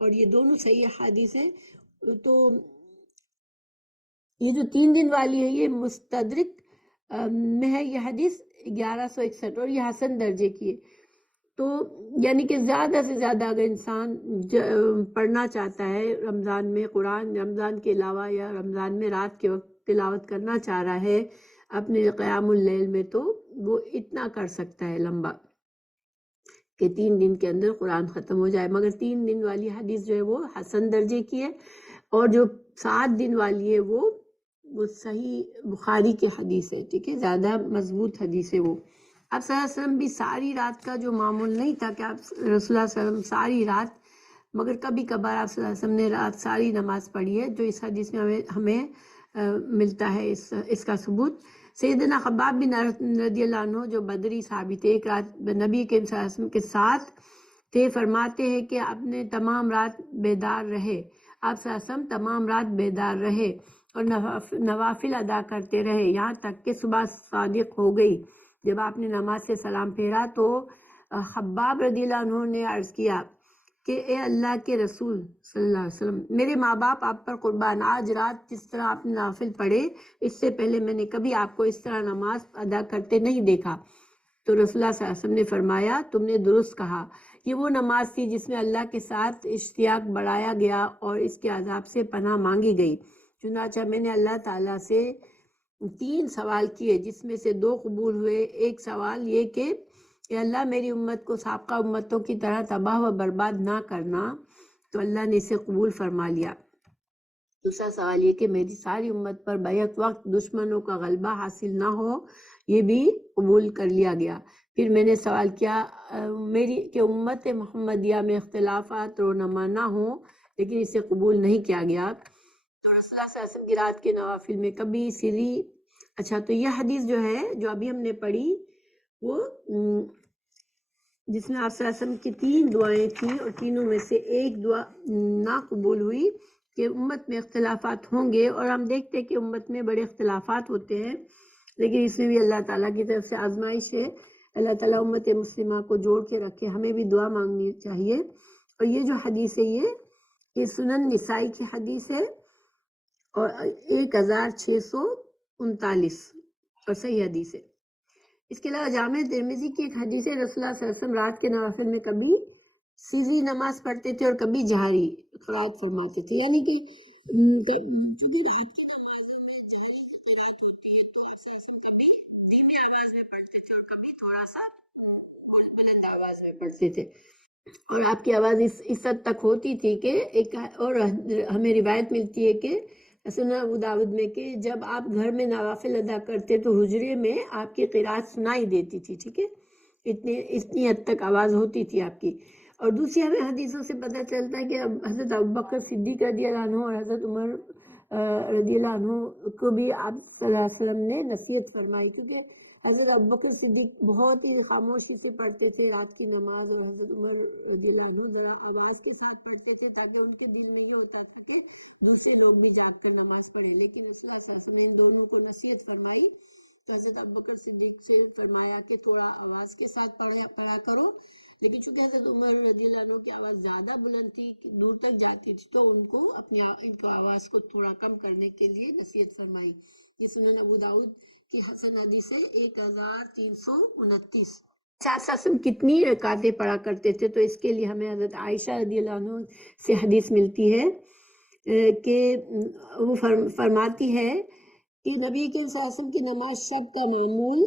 اور یہ دونوں صحیح حدیث ہیں۔ تو یہ جو 3 دن والی ہے یہ مستدرک میں ہے، یہ حدیث 1161، اور یہ حسن درجے کی ہے۔ تو یعنی کہ زیادہ سے زیادہ اگر انسان پڑھنا چاہتا ہے رمضان میں قرآن، رمضان کے علاوہ یا رمضان میں رات کے وقت تلاوت کرنا چاہ رہا ہے اپنے قیام اللیل میں، تو وہ اتنا کر سکتا ہے لمبا کہ 3 دن کے اندر قرآن ختم ہو جائے۔ مگر 3 دن والی حدیث جو ہے وہ حسن درجے کی ہے، اور جو 7 دن والی ہے وہ صحیح بخاری کی حدیث ہے، ٹھیک ہے، زیادہ مضبوط حدیث ہے وہ۔ آپ صلی اللہ علیہ وسلم بھی ساری رات کا جو معمول نہیں تھا کہ آپ رسول اللہ صلی اللہ علیہ وسلم ساری رات، مگر کبھی کبھار آپ صلی اللہ علیہ وسلم نے رات ساری نماز پڑھی ہے، جو اس حدیث میں ہمیں ملتا ہے اس کا ثبوت۔ سیدنا خباب بن رضی اللہ عنہ جو بدری صحابی تھے، ایک رات نبی کے صلی اللہ علیہ وسلم کے ساتھ تھے، فرماتے ہیں کہ آپ نے تمام رات بیدار رہے، آپ صلی اللہ علیہ وسلم تمام رات بیدار رہے اور نوافل ادا کرتے رہے، یہاں تک کہ صبح صادق ہو گئی۔ جب آپ نے نماز سے سلام پھیرا تو خباب رضی اللہ عنہ نے عرض کیا کہ اے اللہ کے رسول صلی اللہ علیہ وسلم، میرے ماں باپ آپ پر قربان، آج رات جس طرح آپ نے نوافل پڑھے، اس سے پہلے میں نے کبھی آپ کو اس طرح نماز ادا کرتے نہیں دیکھا۔ تو رسول اللہ صلی اللہ علیہ وسلم نے فرمایا، تم نے درست کہا، یہ وہ نماز تھی جس میں اللہ کے ساتھ اشتیاق بڑھایا گیا اور اس کے عذاب سے پناہ مانگی گئی۔ چنانچہ میں نے اللہ تعالیٰ سے 3 سوال کیے، جس میں سے 2 قبول ہوئے۔ ایک سوال یہ کہ اے اللہ میری امت کو سابقہ امتوں کی طرح تباہ و برباد نہ کرنا، تو اللہ نے اسے قبول فرما لیا۔ دوسرا سوال یہ کہ میری ساری امت پر بیک وقت دشمنوں کا غلبہ حاصل نہ ہو، یہ بھی قبول کر لیا گیا۔ پھر میں نے سوال کیا میری کہ امت محمدیہ میں اختلافات رونما نہ ہوں، لیکن اسے قبول نہیں کیا گیا۔ تو رسول اللہ صلی اللہ علیہ وسلم کی رات کے نوافل میں کبھی سری، اچھا تو یہ حدیث جو ہے جو ابھی ہم نے پڑھی، وہ جس میں آپ صلی اللہ علیہ وسلم کی 3 دعائیں تھیں، اور تینوں میں سے ایک دعا نہ قبول ہوئی کہ امت میں اختلافات ہوں گے، اور ہم دیکھتے ہیں کہ امت میں بڑے اختلافات ہوتے ہیں، لیکن اس میں بھی اللہ تعالیٰ کی طرف سے آزمائش ہے۔ اللہ تعالیٰ امت مسلمہ کو جوڑ کے رکھے، ہمیں بھی دعا مانگنی چاہیے۔ اور یہ جو حدیث ہے یہ سنن نسائی کی حدیث ہے، اور 1639 اور صحیح حدیث ہے۔ اس کے علاوہ جامع ترمذی کی ایک حدیث ہے، رسول اللہ صلی اللہ علیہ وسلم رات کے نوافل میں کبھی سری نماز پڑھتے تھے اور کبھی جہری قرات فرماتے تھے، یعنی کہ چونکہ رات کی دھیمی آواز میں پڑھتے تھے اور کبھی تھوڑا سا بلند آواز میں پڑھتے تھے، اور آپ کی آواز اس حد تک ہوتی تھی کہ ایک اور ہمیں روایت ملتی ہے کہ سنن ابو داؤد میں کہ جب آپ گھر میں نوافل ادا کرتے تو حجرے میں آپ کی قرات سنائی دیتی تھی، ٹھیک ہے، اتنی حد تک آواز ہوتی تھی آپ کی۔ اور دوسری ہمیں حدیثوں سے پتہ چلتا ہے کہ حضرت ابوبکر صدیق رضی اللہ عنہ اور حضرت عمر رضی اللہ عنہ کو بھی آپ صلی اللہ علیہ وسلم نے نصیحت فرمائی، کیونکہ حضرت ابوبکر صدیق بہت ہی خاموشی سے پڑھتے تھے رات کی نماز، اور حضرت عمر رضی اللہ عنہ ذرا آواز کے ساتھ پڑھتے تھے، تاکہ ان کے دل میں یہ ہوتا تھا کہ دوسرے لوگ بھی جاگ کر نماز پڑھیں۔ لیکن رسول اللہ صلی اللہ علیہ وسلم نے ان دونوں کو نصیحت فرمائی، تو حضرت ابوبکر صدیق سے فرمایا کہ تھوڑا آواز کے ساتھ پڑھا کرو، لیکن چونکہ حضرت عمر رضی اللہ عنہ کی آواز زیادہ بلند تھی، دور تک جاتی تھی، تو ان کو ان کو آواز کو تھوڑا کم کرنے کے لیے نصیحت فرمائی۔ یہ سنن ابو داؤد کی حسن حدیث ہے 1329۔ ساسم کتنی رکعتیں پڑھا کرتے تھے، تو اس کے لیے ہمیں حضرت عائشہ رضی اللہ عنہ سے حدیث ملتی ہے کہ وہ فرماتی ہے کہ نبی کے صلی اللہ علیہ وسلم کی نماز شب کا معمول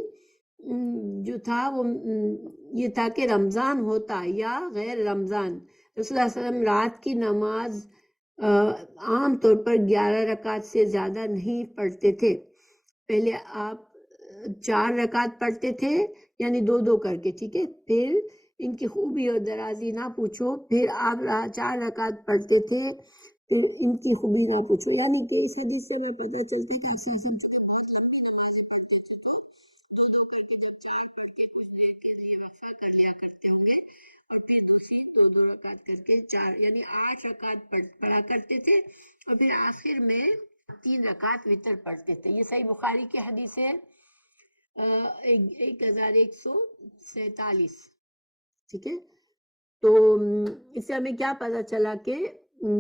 جو تھا وہ یہ تھا کہ رمضان ہوتا یا غیر رمضان، رسول اللہ صلی اللہ علیہ وسلم رات کی نماز عام طور پر 11 رکعت سے زیادہ نہیں پڑھتے تھے۔ پہلے آپ 4 رکعت پڑھتے تھے، یعنی 2 کر کے، ٹھیک ہے، پھر ان کی خوبی اور درازی نہ پوچھو، پھر آپ 4 رکعت پڑھتے تھے، تو ان کی خوبی نہ پوچھو، یعنی کہ اس حدیث سے ہمیں پتہ چلتا ہے کہ اور پھر دوسری 2 رکعت کر کے 4، یعنی 8 رکعت پڑھا کرتے تھے، اور پھر آخر میں 3 رکعت وتر پڑھتے تھے. یہ صحیح بخاری کی حدیث ہے 1147. ٹھیک ہے. تو اس سے ہمیں کیا پتا چلا کہ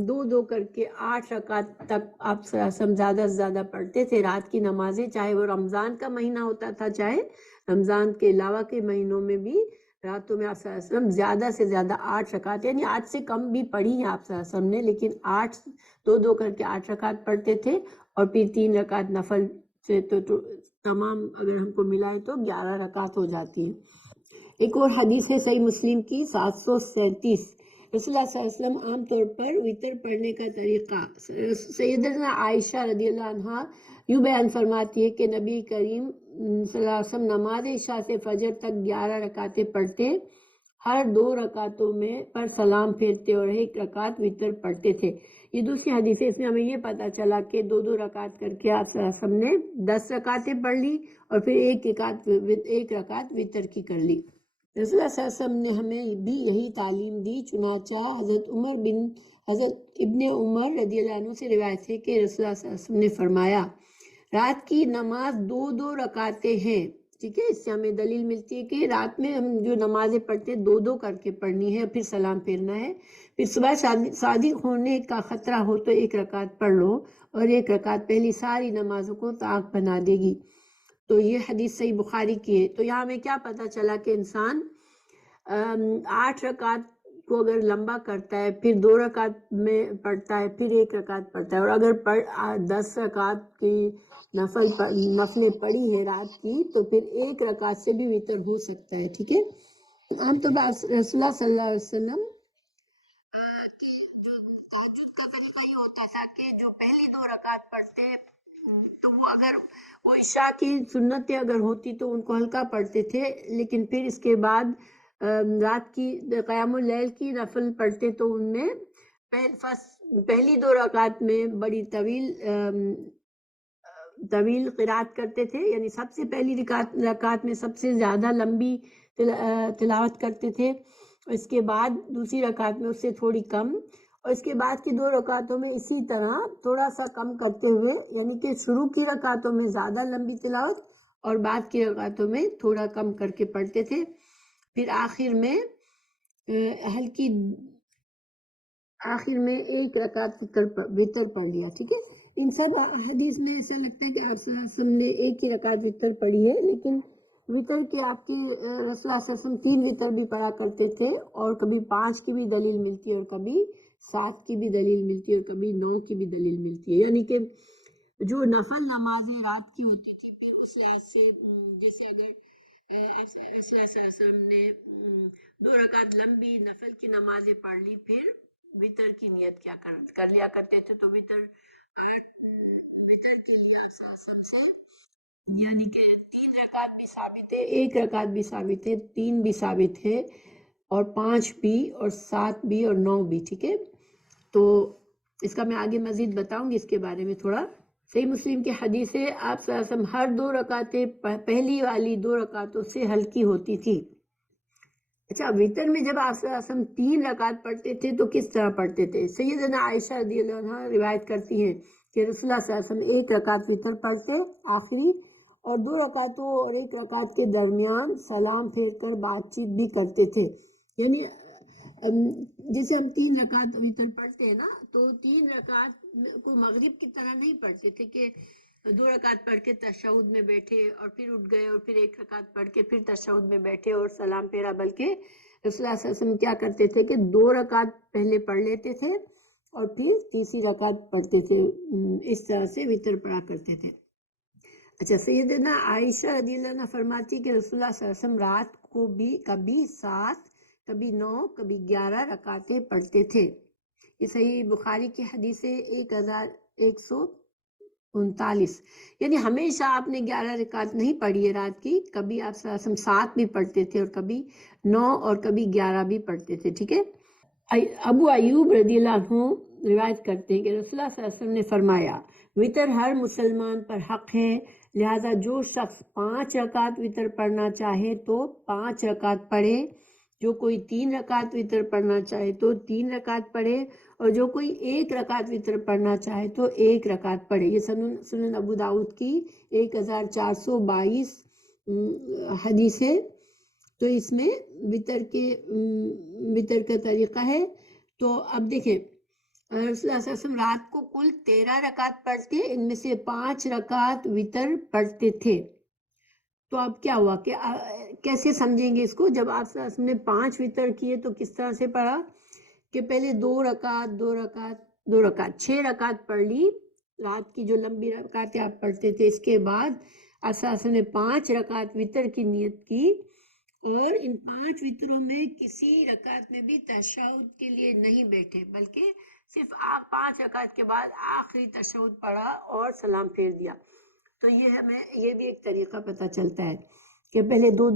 2 کر کے 8 رکعت تک آپ زیادہ سے زیادہ پڑھتے تھے رات کی نمازیں، چاہے وہ رمضان کا مہینہ ہوتا تھا چاہے رمضان کے علاوہ کے مہینوں میں بھی راتوں میں آپ صلی اللہ علیہ وسلم زیادہ سے زیادہ 8 رکعت، یعنی 8 سے کم بھی پڑھی ہیں آپ صلی اللہ علیہ وسلم نے، لیکن 2 کر کے 8 رکعت پڑھتے تھے اور پھر 3 رکعت نفل سے تو تمام اگر ہم کو ملائے تو 11 رکعت ہو جاتی ہیں. ایک اور حدیث ہے صحیح مسلم کی 737. رسول اللہ صلی اللہ علیہ وسلم عام طور پر وتر پڑھنے کا طریقہ، سیدنا عائشہ رضی اللہ عنہا یوں بیان فرماتی ہے کہ نبی کریم صلی اللہ علیہ وسلم نماز عشاء سے فجر تک 11 رکعتیں پڑھتے، ہر 2 رکعتوں میں پر سلام پھیرتے اور 1 رکعت وتر پڑھتے تھے. یہ دوسری حدیث ہے. اس میں ہمیں یہ پتا چلا کہ 2 رکعت کر کے آپ صلی اللہ علیہ وسلم نے 10 رکعتیں پڑھ لی اور پھر 1 رکعت وتر کی کر لی. رسول اللہ صلی اللہ علیہ وسلم نے ہمیں بھی یہی تعلیم دی. چنانچہ حضرت ابن عمر رضی اللہ عنہ سے روایت ہے کہ رسول اللہ صلی اللہ علیہ وسلم نے فرمایا رات کی نماز 2 رکعتیں ہیں. ٹھیک ہے. اس سے ہمیں دلیل ملتی ہے کہ رات میں ہم جو نمازیں پڑھتے ہیں 2 کر کے پڑھنی ہے، پھر سلام پھیرنا ہے. پھر صبح صادق ہونے کا خطرہ ہو تو 1 رکعت پڑھ لو اور 1 رکعت پہلی ساری نمازوں کو طاق بنا دے گی. تو یہ حدیث صحیح بخاری کی ہے. تو یہاں ہمیں کیا پتا چلا کہ انسان 8 رکعت کو اگر لمبا کرتا ہے، پھر 2 رکعت میں پڑھتا ہے، پھر 1 رکعت پڑھتا ہے، اور اگر 10 رکعت کی نفلیں پڑھی ہے رات کی تو پھر 1 رکعت سے بھی وتر ہو سکتا ہے. ٹھیک ہے. عام طور پر رسول اللہ صلی اللہ علیہ وسلم کا طریقہ یہ ہوتا تھا کہ جو پہلی 2 رکعت پڑھتے تو وہ اگر وہ عشاء کی سنتیں اگر ہوتی تو ان کو ہلکا پڑھتے تھے، لیکن پھر اس کے بعد رات کی قیام اللیل کی نفل پڑھتے تو ان میں پہلی 2 رکعت میں بڑی طویل قرات کرتے تھے، یعنی سب سے پہلی رکعت میں سب سے زیادہ لمبی تلاوت کرتے تھے، اس کے بعد دوسری رکعت میں اس سے تھوڑی کم، اور اس کے بعد کی 2 رکعتوں میں اسی طرح تھوڑا سا کم کرتے ہوئے، یعنی کہ شروع کی رکعتوں میں زیادہ لمبی تلاوت اور بعد کی رکعتوں میں تھوڑا کم کر کے پڑھتے تھے. پھر آخر میں 1 رکعت وتر پڑھ لیا. ٹھیک ہے. ان سب حدیث میں ایسا لگتا ہے کہ آپ صلی اللہ علیہ وسلم نے 1 ہی رکعت وتر پڑھی ہے، لیکن وتر کے آپ کی رسول اللہ صلی اللہ علیہ وسلم 3 وتر بھی پڑھا کرتے تھے، اور کبھی 5 کی بھی دلیل ملتی ہے اور کبھی 7 کی بھی دلیل ملتی ہے اور کبھی 9 کی بھی دلیل ملتی ہے. یعنی کہ جو نفل نمازیں رات کی ہوتی تھی پھر اس لحاظ سے جیسے اگر رسول اللہ صلی اللہ علیہ وسلم نے 2 رکعت لمبی نفل کی نمازیں پڑھ لی، پھر وتر کی نیت کیا کر لیا کرتے تھے. تو وتر کے لیے سے یعنی کہ 3 رکعت بھی ثابت ہے، 1 رکعت بھی ثابت ہے، 3 بھی ثابت ہے، اور 5 بھی اور 7 بھی اور 9 بھی. ٹھیک ہے. تو اس کا میں آگے مزید بتاؤں گی اس کے بارے میں تھوڑا. صحیح مسلم کی حدیث ہے آپ صلی اللہ علیہ وسلم ہر 2 رکعتیں پہلی والی 2 رکعتوں سے ہلکی ہوتی تھی. اچھا، وتر میں جب آپ صلی اللہ علیہ وسلم 3 رکعت پڑھتے تھے تو کس طرح پڑھتے تھے؟ سیدنا عائشہ رضی اللہ عنہا روایت کرتی ہیں کہ رسول اللہ صلی اللہ علیہ وسلم 1 رکعت وتر پڑھتے آخری، اور 2 رکعتوں اور 1 رکعت کے درمیان سلام پھیر کر بات چیت بھی کرتے تھے. یعنی جیسے ہم 3 رکعت وتر پڑھتے ہیں نا، تو 3 رکعت کو مغرب کی طرح نہیں پڑھتے تھے کہ 2 رکعت پڑھ کے تشہد میں بیٹھے اور پھر اٹھ گئے اور پھر 1 رکعت پڑھ کے پھر تشہد میں بیٹھے اور سلام پھیرا، بلکہ رسول اللہ صلی اللہ علیہ وسلم کیا کرتے تھے کہ 2 رکعت پہلے پڑھ لیتے تھے اور پھر تیسری رکعت پڑھتے تھے. اس طرح سے وتر پڑھا کرتے تھے. اچھا، سیدنا عائشہ رضی اللہ عنہ فرماتی کہ رسول اللہ صلی اللہ علیہ وسلم رات کو بھی کبھی 7 کبھی 9 کبھی 11 رکعتیں پڑھتے تھے. یہ صحیح بخاری کی حدیث ہے 1139. یعنی ہمیشہ آپ نے 11 رکعت نہیں پڑھی ہے رات کی، کبھی آپ صلی اللہ علیہ وسلم 7 بھی پڑھتے تھے اور کبھی 9 اور کبھی 11 بھی پڑھتے تھے. ٹھیک ہے. ابو ایوب رضی اللہ عنہ روایت کرتے ہیں کہ رسول اللہ صلی اللہ علیہ وسلم نے فرمایا وتر ہر مسلمان پر حق ہے، لہذا جو شخص 5 رکعت وتر پڑھنا چاہے تو 5 رکعت پڑھے، جو کوئی 3 رکعت وتر پڑھنا چاہے تو 3 رکعت پڑھے، اور جو کوئی ایک رکعت وطر پڑھنا چاہے تو ایک رکعت پڑھے. یہ سنن ابو داؤد کی 1422 حدیث ہے. تو اس میں وطر کا طریقہ ہے. تو اب دیکھیں رسول اللہ صلی اللہ علیہ وسلم رات کو کل 13 رکعت پڑھتے، ان میں سے 5 رکعت وطر پڑھتے تھے. تو اب کیا ہوا کہ کیسے سمجھیں گے اس کو؟ جب آپ صلی اللہ علیہ وسلم نے 5 وطر کیے تو کس طرح سے پڑھا کہ پہلے 2 رکعت 6 رکعت پڑھ لی، رات کی جو لمبی رکعتیں آپ پڑھتے تھے. اس کے بعد آپ صلی اللہ علیہ وسلم نے 5 رکعت وطر کی نیت کی، اور ان 5 وطروں میں کسی رکعت میں بھی تشہد کے لیے نہیں بیٹھے، بلکہ صرف آپ 5 رکعت کے بعد آخری تشہد پڑھا اور سلام پھیر دیا. تو یہ ہمیں یہ بھی ایک طریقہ پتہ چلتا ہے کہ پہلے 2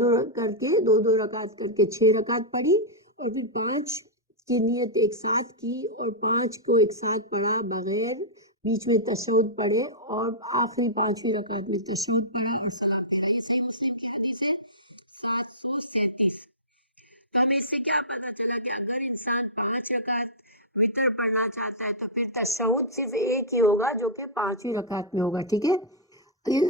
رکعت کر کے 6 رکعت پڑھی، اور پھر 5 کی نیت ایک ساتھ کی اور 5 کو ایک ساتھ پڑھا بغیر بیچ میں تشہد پڑھے، اور آخری 5ویں رکعت میں تشہد پڑھا اور سلام پھیرا. یہ صحیح مسلم کی حدیث ہے 737. تو ہمیں اس سے کیا پتہ چلا کہ اگر انسان 5 رکعت وطر پڑھنا چاہتا ہے تو پھر تشہد صرف ایک ہی ہوگا جو کہ 5ویں رکعت میں ہوگا. ٹھیک ہے.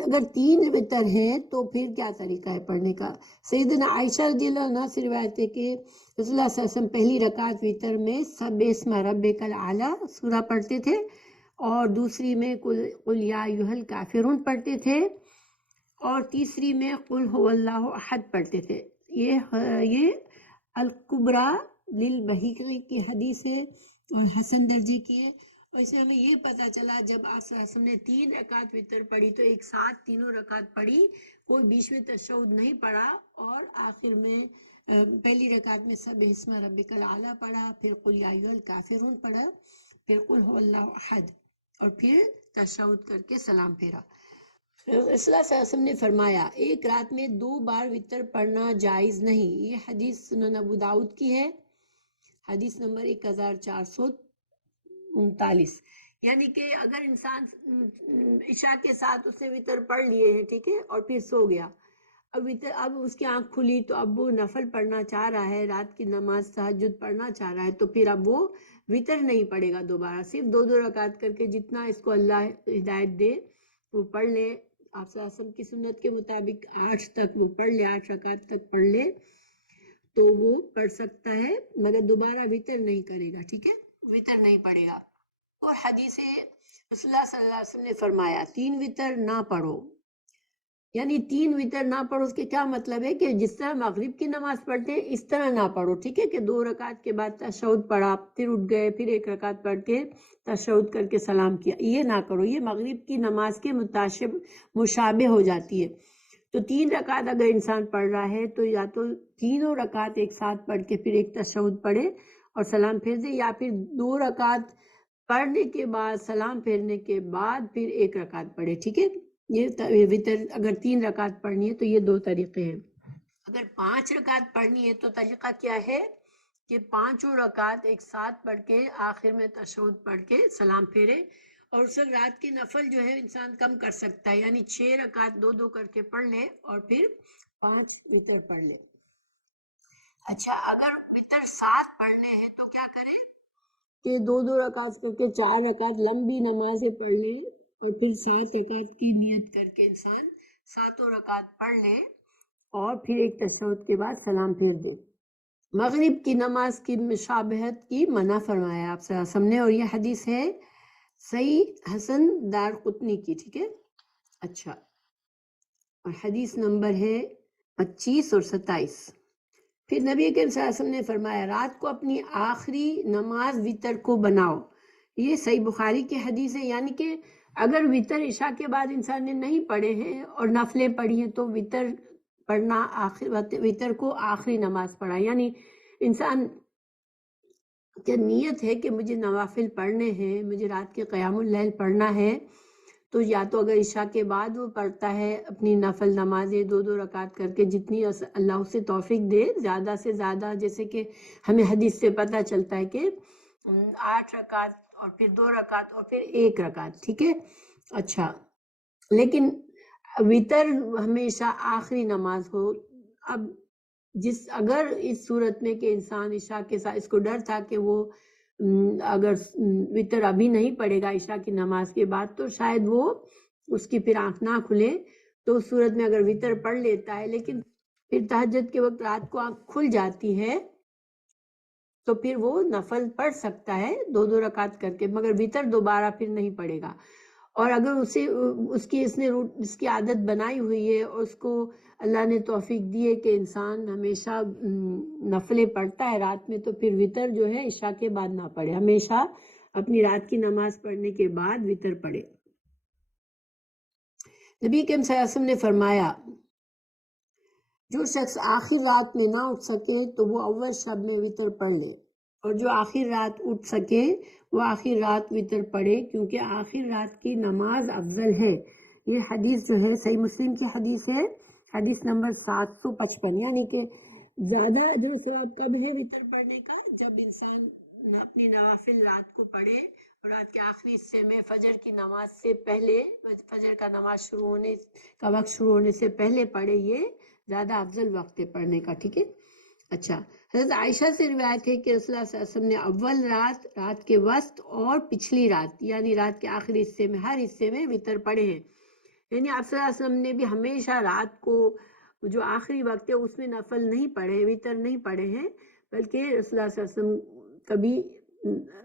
اگر 3 وطر ہے تو پھر کیا طریقہ ہے پڑھنے کا؟ سیدنا عائشہ رضی اللہ عنہا سے روایت ہے کہ رسول اللہ صلی اللہ علیہ وسلم پہلی رکعت وطر میں سبح اسم ربک الاعلی سورہ پڑھتے تھے، اور دوسری میں قل یا ایھا الکافرون پڑھتے تھے، اور تیسری میں قل هو اللہ احد پڑھتے تھے. یہ الکبریٰ للبہقی کی حدیث ہے اور حسن درجے کی ہے. اور اس میں ہمیں یہ پتہ چلا جب آپ صلی اللہ علیہ وسلم نے 3 رکعت وطر پڑھی تو ایک ساتھ تینوں رکعت پڑھی، کوئی بیچ میں تشہد نہیں پڑھا، اور آخر میں پہلی رکعت میں سبح اسم ربک الاعلی پڑھا، پھر قل یا ایھا الکافرون پڑھا، پھر قل هو اللہ احد، اور پھر تشہد کر کے سلام پھیرا. رسول اللہ صلی اللہ علیہ وسلم نے فرمایا ایک رات میں 2 بار وطر پڑھنا جائز نہیں. یہ حدیث سنن ابو داؤد کی ہے، حدیث نمبر 1439. یعنی کہ اگر انسان عشاء کے ساتھ اس نے وطر پڑھ لیے ہیں، ٹھیک ہے، اور پھر سو گیا، اب اس کی آنکھ کھلی تو اب وہ نفل پڑھنا چاہ رہا ہے، رات کی نماز تہجد پڑھنا چاہ رہا ہے، تو پھر اب وہ وطر نہیں پڑھے گا دوبارہ، صرف 2 رکعت کر کے جتنا اس کو اللہ ہدایت دے وہ پڑھ لے. آپ صلی اللہ علیہ وسلم کی سنت کے مطابق 8 تک وہ پڑھ لے، 8 رکعت تک پڑھ لے تو وہ پڑھ سکتا ہے، مگر دوبارہ وطر نہیں کرے گا. ٹھیک ہے، وطر نہیں پڑھے گا. اور حدیث رسول اللہ صلی اللہ علیہ وسلم نے فرمایا 3 وطر نہ پڑھو. یعنی 3 وطر نہ پڑھو، اس کے کیا مطلب ہے کہ جس طرح مغرب کی نماز پڑھتے ہیں اس طرح نہ پڑھو. ٹھیک ہے، کہ 2 رکعت کے بعد تشہد پڑھا، پھر اٹھ گئے، پھر 1 رکعت پڑھ کے تشہد کر کے سلام کیا، یہ نہ کرو. یہ مغرب کی نماز کے مشابہ ہو جاتی ہے. تو 3 رکعت اگر انسان پڑھ رہا ہے تو یا تو تینوں رکعت ایک ساتھ پڑھ کے پھر ایک تشہد پڑھے اور سلام پھیر دے، یا پھر 2 رکعت پڑھنے کے بعد سلام پھیرنے کے بعد پھر 1 رکعت پڑھے. ٹھیک ہے، یہ وطر اگر 3 رکعت پڑھنی ہے تو یہ 2 طریقے ہیں. اگر 5 رکعت پڑھنی ہے تو طریقہ کیا ہے کہ 5 رکعت ایک ساتھ پڑھ کے آخر میں تشہد پڑھ کے سلام پھیرے. اور اس وقت رات کی نفل جو ہے انسان کم کر سکتا ہے، یعنی 6 رکعت 2 کر کے پڑھ لے اور پھر 5 وطر پڑھ لے. اچھا، اگر وطر 7 پڑھنے ہیں تو کیا کرے کہ 2 رکعت کر کے 4 رکعت لمبی نمازیں پڑھ لے، اور پھر 7 رکعت کی نیت کر کے انسان 7 رکعت پڑھ لے اور پھر ایک تشہد کے بعد سلام پھیر دے. مغرب کی نماز کی مشابہت کی منع فرمایا آپ صلی اللہ علیہ وسلم نے، اور یہ حدیث ہے صحیح حسن دارقطنی کی. ٹھیک ہے. اچھا، اور حدیث نمبر ہے 25 اور 27. پھر نبی کریم صلی اللہ علیہ وسلم نے فرمایا رات کو اپنی آخری نماز وطر کو بناؤ. یہ صحیح بخاری کی حدیث ہے. یعنی کہ اگر وطر عشاء کے بعد انسان نے نہیں پڑھے ہیں اور نفلیں پڑھی ہیں تو وطر پڑھنا وطر کو آخری نماز پڑھا. یعنی انسان کی نیت ہے کہ مجھے نوافل پڑھنے ہیں، مجھے رات کے قیام اللیل پڑھنا ہے، تو یا تو اگر عشاء کے بعد وہ پڑھتا ہے اپنی نفل نمازیں 2 رکعت کر کے، جتنی اللہ اسے توفیق دے زیادہ سے زیادہ، جیسے کہ ہمیں حدیث سے پتہ چلتا ہے کہ 8 رکعت اور پھر 2 رکعت اور پھر 1 رکعت. ٹھیک ہے. اچھا، لیکن وطر ہمیشہ آخری نماز ہو. اب اگر اس صورت میں کہ انسان عشاء کے ساتھ اس کو ڈر تھا کہ وہ اگر وطر ابھی نہیں پڑھے گا عشاء کی نماز کے بعد تو شاید وہ اس کی پھر آنکھ نہ کھلے، تو اس صورت میں اگر وطر پڑھ لیتا ہے لیکن پھر تہجد کے وقت رات کو آنکھ کھل جاتی ہے تو پھر وہ نفل پڑھ سکتا ہے 2 رکعت کر کے، مگر وطر دوبارہ پھر نہیں پڑھے گا۔ اور اگر اس کی عادت بنائی ہوئی ہے اور اس کو اللہ نے توفیق دی ہے کہ انسان ہمیشہ نفلیں پڑھتا ہے رات میں، تو پھر وطر جو ہے عشاء کے بعد نہ پڑھے، ہمیشہ اپنی رات کی نماز پڑھنے کے بعد وطر پڑھے۔ نبی کریم صلی اللہ علیہ وسلم نے فرمایا جو شخص آخر رات میں نہ اٹھ سکے تو وہ اول شب میں وطر پڑھ لے، اور جو آخر رات اٹھ سکے وہ آخر رات وطر پڑھے، کیونکہ آخر رات کی نماز افضل ہے۔ یہ حدیث جو ہے صحیح مسلم کی حدیث ہے، حدیث نمبر 755۔ یعنی کہ زیادہ اجر و ثواب کب ہے وطر پڑھنے کا؟ جب انسان اپنی نوافل رات کو پڑھے، اور رات کے آخری حصے میں فجر کی نماز سے پہلے، فجر کا نماز شروع ہونے کا وقت شروع ہونے سے پہلے پڑھے، یہ زیادہ افضل وقت ہے پڑھنے کا، ٹھیک ہے۔ اچھا، حضرت عائشہ سے روایت ہے کہ رسول اللہ صلی اللہ علیہ وسلم نے اول رات، رات کے وسط اور پچھلی رات، یعنی رات کے آخری حصے میں، ہر حصے میں وطر پڑھے ہیں۔ یعنی آپ صلی اللہ علیہ وسلم نے بھی ہمیشہ رات کو جو آخری وقت ہے اس میں نفل نہیں پڑھے، وطر نہیں پڑھے ہیں، بلکہ رسول اللہ صلی اللہ علیہ وسلم کبھی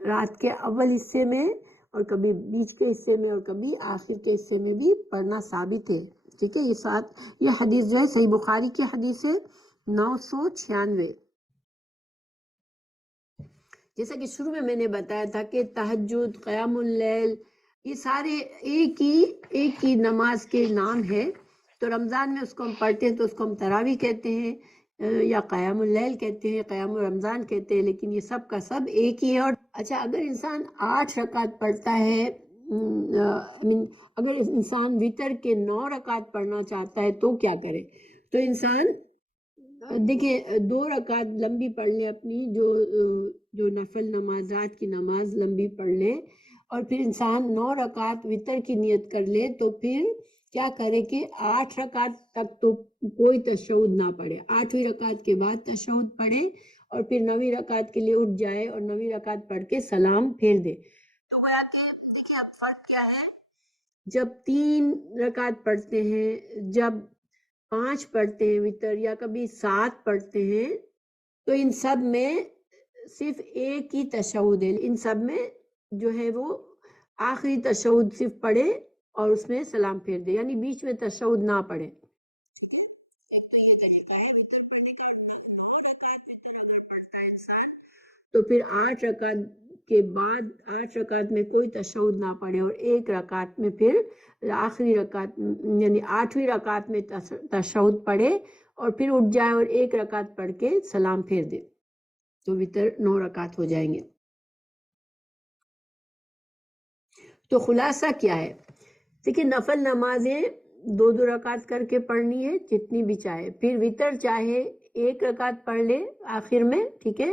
رات کے اول حصے میں اور کبھی بیچ کے حصے میں اور کبھی آخر کے حصے میں بھی پڑھنا ثابت ہے، ٹھیک ہے۔ یہ حدیث جو ہے صحیح بخاری کی حدیث ہے 996۔ جیسا کہ شروع میں نے بتایا تھا کہ تہجد، قیام اللیل، یہ سارے ایک ہی نماز کے نام ہے۔ تو رمضان میں اس کو ہم پڑھتے ہیں تو اس کو ہم تراویح کہتے ہیں، یا قیام اللیل کہتے ہیں، قیام رمضان کہتے ہیں، لیکن یہ سب کا سب ایک ہی ہے۔ اور اچھا، اگر انسان 8 رکعت پڑھتا ہے، اگر انسان وطر کے 9 رکعت پڑھنا چاہتا ہے تو کیا کرے؟ تو انسان دیکھیں 2 رکعت لمبی پڑھ لے، اپنی جو نفل نماز، رات کی نماز لمبی پڑھ لے، اور پھر انسان 9 رکعت وطر کی نیت کر لے، تو پھر کیا کرے کہ 8 رکعت تک تو کوئی تشہد نہ پڑھے، 8ویں رکعت کے بعد تشہد پڑھے، اور پھر 9ویں رکعت کے لیے اٹھ جائے اور 9ویں رکعت پڑھ کے سلام پھیر دے۔ تو گویا کہ دیکھیں اب فرق کیا ہے، جب 3 رکعت پڑھتے ہیں، جب 5 پڑھتے ہیں وطر، یا کبھی 7 پڑھتے ہیں، تو ان سب میں صرف ایک ہی تشہد ہے، ان سب میں جو ہے وہ آخری تشہد صرف پڑھے اور اس میں سلام پھیر دے، یعنی بیچ میں تشہد نہ پڑھے۔ تو پھر 8 رکعت کے بعد 8 رکعت میں کوئی تشہد نہ پڑھے، اور 1 رکعت میں پھر آخری رکعت یعنی 8ویں رکعت میں تشہد پڑھے، اور پھر اٹھ جائے اور 1 رکعت پڑھ کے سلام پھیر دے، تو وطر 9 رکعت ہو جائیں گے۔ تو خلاصہ کیا ہے؟ دیکھیں نفل نمازیں 2 رکعت کر کے پڑھنی ہے، جتنی بھی چاہے، پھر وطر چاہے 1 رکعت پڑھ لے آخر میں، ٹھیک ہے۔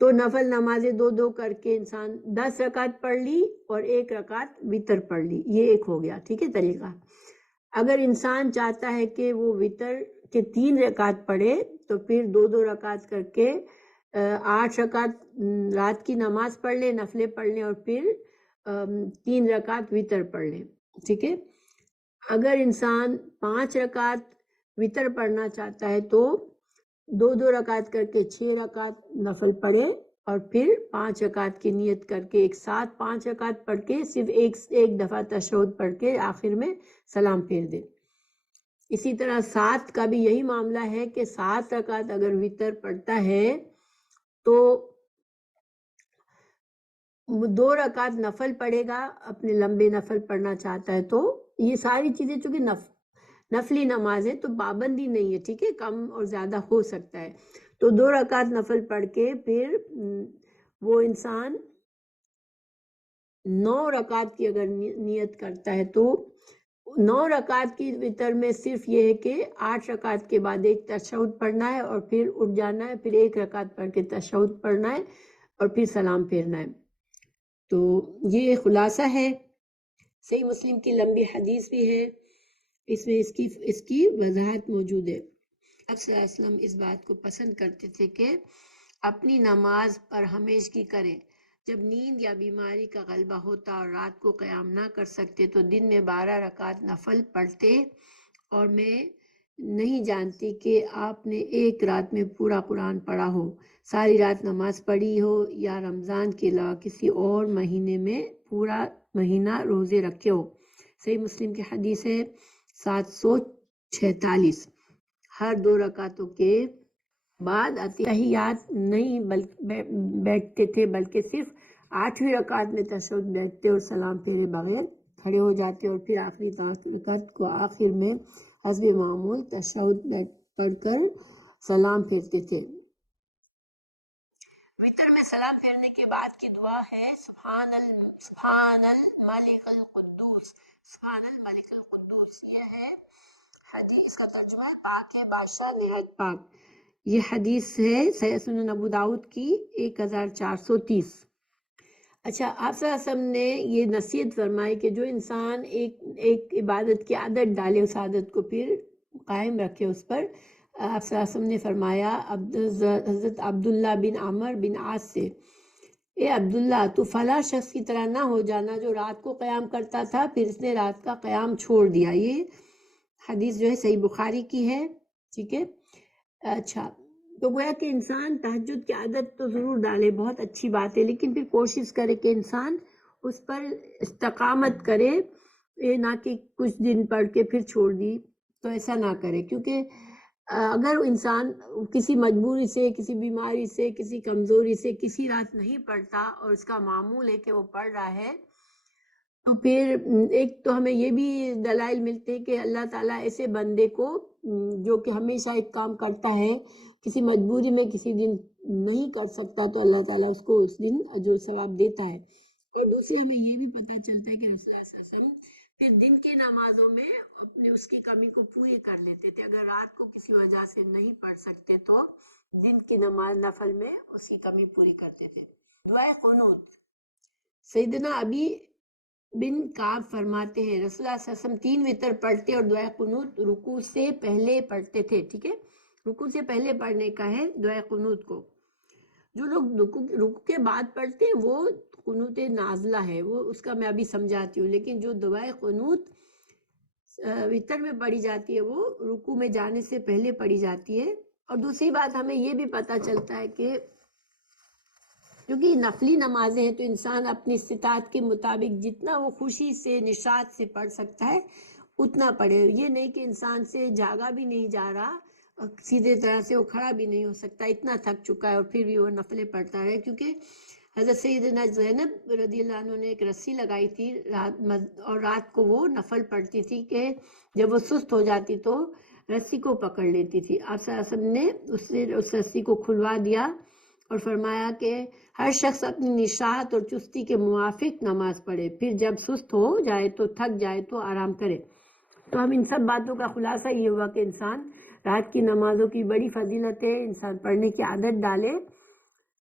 تو نفل نمازیں 2 کر کے انسان 10 رکعت پڑھ لی اور 1 رکعت وطر پڑھ لی، یہ ایک ہو گیا، ٹھیک ہے طریقہ۔ اگر انسان چاہتا ہے کہ وہ وطر کے 3 رکعت پڑھے، تو پھر 2 رکعت کر کے 8 رکعت رات کی نماز پڑھ لے، نفلیں پڑھ لیں، اور پھر 3 رکعت وطر پڑھ لیں، ٹھیک ہے۔ اگر انسان 5 رکعت وطر پڑھنا چاہتا ہے تو 2 رکعت کر کے 6 رکعت نفل پڑھے، اور پھر 5 رکعت کی نیت کر کے ایک ساتھ 5 رکعت پڑھ کے صرف ایک دفعہ تشہد پڑھ کے آخر میں سلام پھیر دے۔ اسی طرح 7 کا بھی یہی معاملہ ہے کہ 7 رکعت اگر وطر پڑھتا ہے تو 2 رکعت نفل پڑھے گا، اپنے لمبے نفل پڑھنا چاہتا ہے تو۔ یہ ساری چیزیں چونکہ نفلی نماز ہے تو پابندی نہیں ہے، ٹھیک ہے، کم اور زیادہ ہو سکتا ہے۔ تو 2 رکعت نفل پڑھ کے پھر وہ انسان 9 رکعت کی اگر نیت کرتا ہے تو 9 رکعت کی وطر میں صرف یہ ہے کہ 8 رکعت کے بعد ایک تشہد پڑھنا ہے اور پھر اٹھ جانا ہے، پھر 1 رکعت پڑھ کے تشہد پڑھنا ہے اور پھر سلام پھیرنا ہے۔ تو یہ خلاصہ ہے، صحیح مسلم کی لمبی حدیث بھی ہے، اس میں اس کی وضاحت موجود ہے۔ صلی اللہ علیہ وسلم اس بات کو پسند کرتے تھے کہ اپنی نماز پر ہمیشگی کریں۔ جب نیند یا بیماری کا غلبہ ہوتا اور رات کو قیام نہ کر سکتے تو دن میں 12 رکعت نفل پڑھتے، اور میں نہیں جانتی کہ آپ نے ایک رات میں پورا قرآن پڑھا ہو، ساری رات نماز پڑھی ہو، یا رمضان کے علاوہ کسی اور مہینے میں پورا مہینہ روزے رکھے ہو۔ صحیح مسلم کی حدیث ہے 746۔ ہر 2 رکعتوں کے بعد اتحیات نہیں بیٹھتے تھے، بلکہ صرف 8ویں رکعت میں تشہد بیٹھتے اور سلام پھیرے بغیر کھڑے ہو جاتے، اور پھر آخری رکعت کو آخر میں حسب معمول تشہد پڑھ کر سلام پھیرتے تھے۔ وتر میں سلام پھیرنے کے بعد کی دعا ہے سبحان الملک القدوس، سبحان الملک القدوس۔ یہ ہے حدیث، اس کا ترجمہ ہے پاک ہے بادشاہ نہایت پاک۔ یہ حدیث ہے سنن ابو داؤد کی 1430۔ اچھا، آپ صلی اللہ علیہ وسلم نے یہ نصیحت فرمائی کہ جو انسان ایک عبادت کی عادت ڈالے، اس عادت کو پھر قائم رکھے اس پر۔ آپ صلی اللہ علیہ وسلم نے فرمایا حضرت عبداللہ بن عمر بن عاص سے، اے عبداللہ، تو فلاں شخص کی طرح نہ ہو جانا جو رات کو قیام کرتا تھا پھر اس نے رات کا قیام چھوڑ دیا۔ یہ حدیث جو ہے صحیح بخاری کی ہے، ٹھیک ہے۔ اچھا، تو گویا کہ انسان تہجد کی عادت تو ضرور ڈالے، بہت اچھی بات ہے، لیکن پھر کوشش کرے کہ انسان اس پر استقامت کرے، یہ نہ کہ کچھ دن پڑھ کے پھر چھوڑ دی، تو ایسا نہ کرے، کیونکہ اگر انسان کسی مجبوری سے، کسی بیماری سے، کسی کمزوری سے کسی رات نہیں پڑھتا اور اس کا معمول ہے کہ وہ پڑھ رہا ہے، تو پھر ایک تو ہمیں یہ بھی دلائل ملتے ہیں کہ اللہ تعالیٰ ایسے بندے کو جو کہ ہمیشہ ایک کام کرتا ہے، کسی مجبوری میں کسی دن نہیں کر سکتا تو اللہ تعالیٰ اس کو اس دن اجر و ثواب دیتا ہے۔ اور دوسری ہمیں یہ بھی پتہ چلتا ہے کہ رسول اللہ صلی اللہ علیہ وسلم پھر دن کی نمازوں میں اپنے اس کی کمی کو پوری کر لیتے تھے، اگر رات کو کسی وجہ سے نہیں پڑھ سکتے تو دن کی نماز نفل میں اس کی کمی پوری کرتے تھے۔ دعائے قنوت، سیدنا ابی بن کعب فرماتے ہیں رسول اللہ صلی اللہ علیہ وسلم 3 وتر پڑھتے اور دعائے قنوت رکوع سے پہلے پڑھتے تھے، ٹھیک ہے، رکوع سے پہلے پڑھنے کا ہے دعائے قنوت کو۔ جو لوگ رکوع کے بعد پڑھتے ہیں وہ قنوت نازلہ ہے، وہ اس کا میں ابھی سمجھاتی ہوں، لیکن جو دعائے قنوت وتر میں پڑھی جاتی ہے وہ رکوع میں جانے سے پہلے پڑھی جاتی ہے۔ اور دوسری بات ہمیں یہ بھی پتہ چلتا ہے کہ کیونکہ نفلی نمازیں ہیں تو انسان اپنی استطاعت کے مطابق جتنا وہ خوشی سے نشاط سے پڑھ سکتا ہے اتنا پڑھے، یہ نہیں کہ انسان سے جاگا بھی نہیں جا رہا اور سیدھے طرح سے وہ کھڑا بھی نہیں ہو سکتا، اتنا تھک چکا ہے اور پھر بھی وہ نفلیں پڑھتا ہے۔ کیونکہ حضرت سیدنا زینب رضی اللہ عنہ نے ایک رسی لگائی تھی اور رات کو وہ نفل پڑھتی تھی کہ جب وہ سست ہو جاتی تو رسی کو پکڑ لیتی تھی۔ آپ صلی اللہ علیہ وسلم نے اس رسی کو کھلوا دیا اور فرمایا کہ ہر شخص اپنی نشاط اور چستی کے موافق نماز پڑھے، پھر جب سست ہو جائے تو تھک جائے تو آرام کرے۔ تو ہم ان سب باتوں کا خلاصہ یہ ہوا کہ انسان رات کی نمازوں کی بڑی فضیلت ہے، انسان پڑھنے کی عادت ڈالے،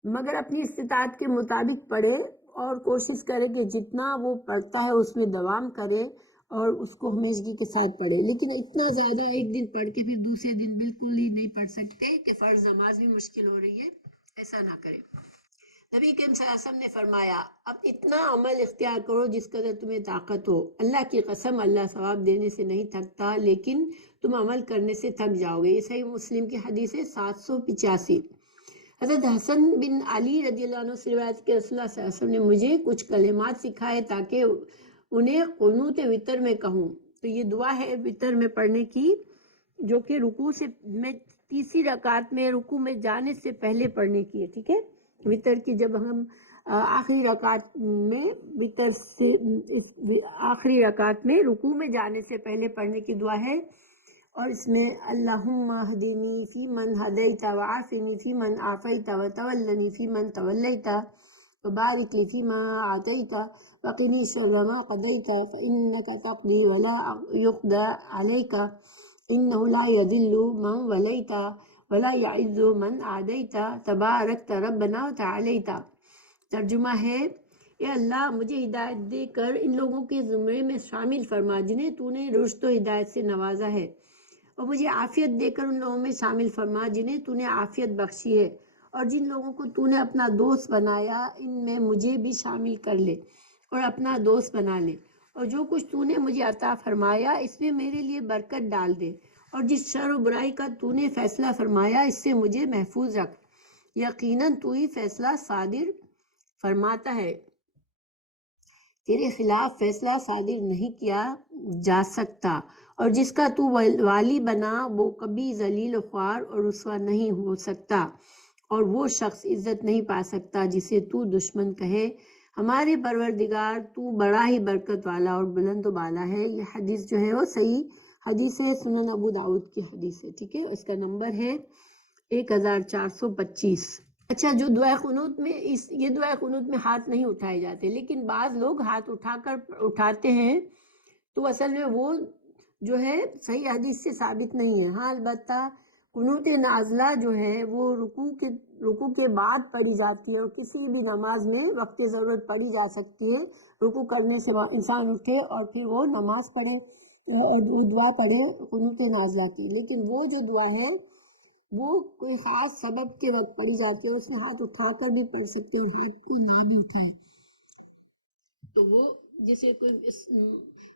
مگر اپنی استطاعت کے مطابق پڑھے اور کوشش کرے کہ جتنا وہ پڑھتا ہے اس میں دوام کرے اور اس کو ہمیشگی کے ساتھ پڑھے، لیکن اتنا زیادہ ایک دن پڑھ کے پھر دوسرے دن بالکل ہی نہیں پڑھ سکتے کہ فرض نماز بھی مشکل ہو رہی ہے، ایسا نہ کرے۔ نبی کریم صلی اللہ علیہ وسلم نے فرمایا اب اتنا عمل اختیار کرو جس قدر تمہیں طاقت ہو، اللہ کی قسم اللہ ثواب دینے سے نہیں تھکتا لیکن تم عمل کرنے سے تھک جاؤ گے۔ یہ صحیح مسلم کی حدیث ہے 785۔ حضرت حسن بن علی رضی اللہ عنہ سے روایت کہ رسول اللہ صلی اللہ علیہ وسلم نے مجھے کچھ کلمات سکھائے تاکہ انہیں قنوت وتر میں کہوں، تو یہ دعا ہے وتر میں پڑھنے کی جو کہ رکوع سے میں تیسری رکعت میں رکوع میں جانے سے پہلے پڑھنے کی ہے، ٹھیک ہے، وتر کی جب ہم آخری رکعت میں وتر سے آخری رکعت میں رکوع میں جانے سے پہلے پڑھنے کی دعا ہے، اور اس میں اللہم اہدنی فی من ہدیت وعافنی فی من عافیت وتولنی فی من تولیت وبارک لی فیما اعطیت وقنی شر ما قضیت فانک تقضی ولا یقضى علیک انہ لا یذل من ولیت ولا یعز من عادیت تبارکت ربنا وتعالیت۔ ترجمہ ہے اے اللہ مجھے ہدایت دے کر ان لوگوں کے زمرے میں شامل فرما جنہیں تو نے رشد و ہدایت سے نوازا ہے، اور مجھے عافیت دے کر ان لوگوں میں شامل فرما جنہیں تو نے عافیت بخشی ہے، اور جن لوگوں کو تو نے اپنا دوست بنایا ان میں مجھے بھی شامل کر لے اور اپنا دوست بنا لے، اور جو کچھ تو نے مجھے عطا فرمایا اس میں میرے لیے برکت ڈال دے، اور جس شر و برائی کا تو نے فیصلہ فرمایا اس سے مجھے محفوظ رکھ، یقیناً تو ہی فیصلہ صادر فرماتا ہے، تیرے خلاف فیصلہ صادر نہیں کیا جا سکتا، اور جس کا تو والی بنا وہ کبھی ذلیل و خوار اور رسوا نہیں ہو سکتا، اور وہ شخص عزت نہیں پا سکتا جسے تو دشمن کہے۔ ہمارے پروردگار تو بڑا ہی برکت والا اور بلند و بالا ہے۔ یہ حدیث جو ہے وہ صحیح حدیث ہے، سنن ابو داؤد کی حدیث ہے، ٹھیک ہے، اس کا نمبر ہے 1425۔ اچھا، جو دعائے قنوت میں یہ دعائے قنوت میں ہاتھ نہیں اٹھائے جاتے، لیکن بعض لوگ ہاتھ اٹھاتے ہیں، تو اصل میں وہ جو ہے صحیح حدیث سے ثابت نہیں ہے۔ ہاں البتہ قنوت نازلہ جو ہے وہ رکوع کے بعد پڑھی جاتی ہے، اور کسی بھی نماز میں وقت ضرورت پڑھی جا سکتی ہے۔ رکوع کرنے سے انسان اٹھے اور پھر وہ نماز پڑھے اور وہ دعا پڑھے قنوت نازلہ کی، لیکن وہ جو دعا ہے وہ کوئی خاص سبب کے وقت پڑھی جاتی ہے، اور اس میں ہاتھ اٹھا کر بھی پڑھ سکتے ہیں اور ہاتھ کو نہ بھی اٹھائے، تو وہ جسے کوئی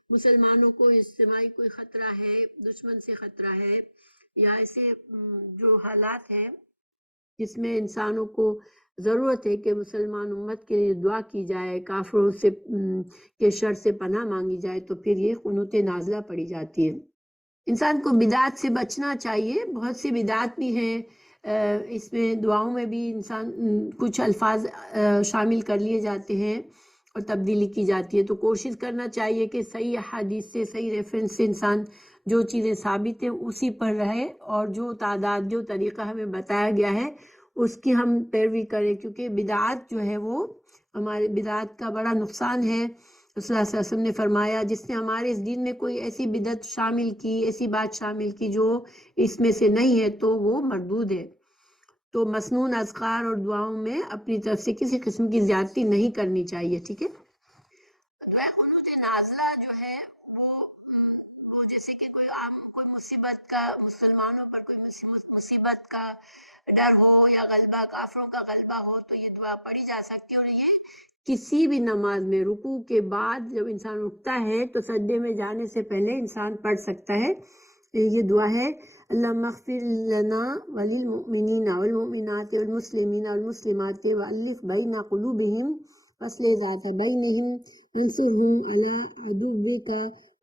مسلمانوں کو اجتماعی کوئی خطرہ ہے، دشمن سے خطرہ ہے، یا ایسے جو حالات ہیں جس میں انسانوں کو ضرورت ہے کہ مسلمان امت کے لیے دعا کی جائے، کافروں سے کے شر سے پناہ مانگی جائے، تو پھر یہ قنوت نازلہ پڑھی جاتی ہے۔ انسان کو بدعات سے بچنا چاہیے، بہت سی بدعات بھی ہیں، اس میں دعاؤں میں بھی انسان کچھ الفاظ شامل کر لیے جاتے ہیں اور تبدیلی کی جاتی ہے، تو کوشش کرنا چاہیے کہ صحیح احادیث سے، صحیح ریفرنس سے انسان جو چیزیں ثابت ہیں اسی پر رہے، اور جو تعداد جو طریقہ ہمیں بتایا گیا ہے اس کی ہم پیروی کریں، کیونکہ بدعات جو ہے وہ ہمارے بدعات کا بڑا نقصان ہے۔ رسول اللہ صلی اللہ علیہ وسلم نے فرمایا جس نے ہمارے اس دین میں کوئی ایسی بدعت شامل کی، ایسی بات شامل کی جو اس میں سے نہیں ہے، تو وہ مردود ہے۔ تو مسنون اذکار اور دعاؤں میں اپنی طرف سے کسی قسم کی زیادتی نہیں کرنی چاہیے، ٹھیک ہے۔ دعائے قنوت نازلہ جو ہے وہ جیسے کہ کوئی مصیبت کا، مسلمانوں پر کوئی مصیبت کا ڈر ہو یا غلبہ، کافروں کا غلبہ ہو، تو یہ دعا پڑھی جا سکتی ہے، اور یہ کسی بھی نماز میں رکوع کے بعد جب انسان اٹھتا ہے تو سجدے میں جانے سے پہلے انسان پڑھ سکتا ہے۔ یہ دعا ہے، اللہم اغفر لنا وللمؤمنین والمؤمنات والمسلمین والمسلمات والف بین قلوبہم واصلح ذات بینہم وانصرہم علی عدوک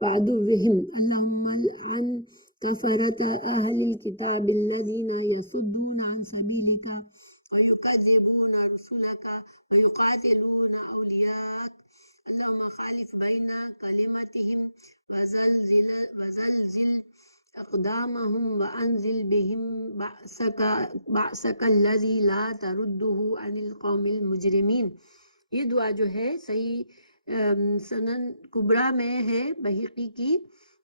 وعدوہم، اللہم لعن کفرۃ اہل الکتاب الذین یصدون عن سبیلک ویکذبون رسلک ویقاتلون اولیاءک، اللہم خالف بین کلمتہم وزلزل اقدامہم وانزل بہم بأسک الذی لا تردہ عن القوم المجرمین۔ یہ دعا جو ہے صحیح سنن کبریٰ میں ہے بہقی کی،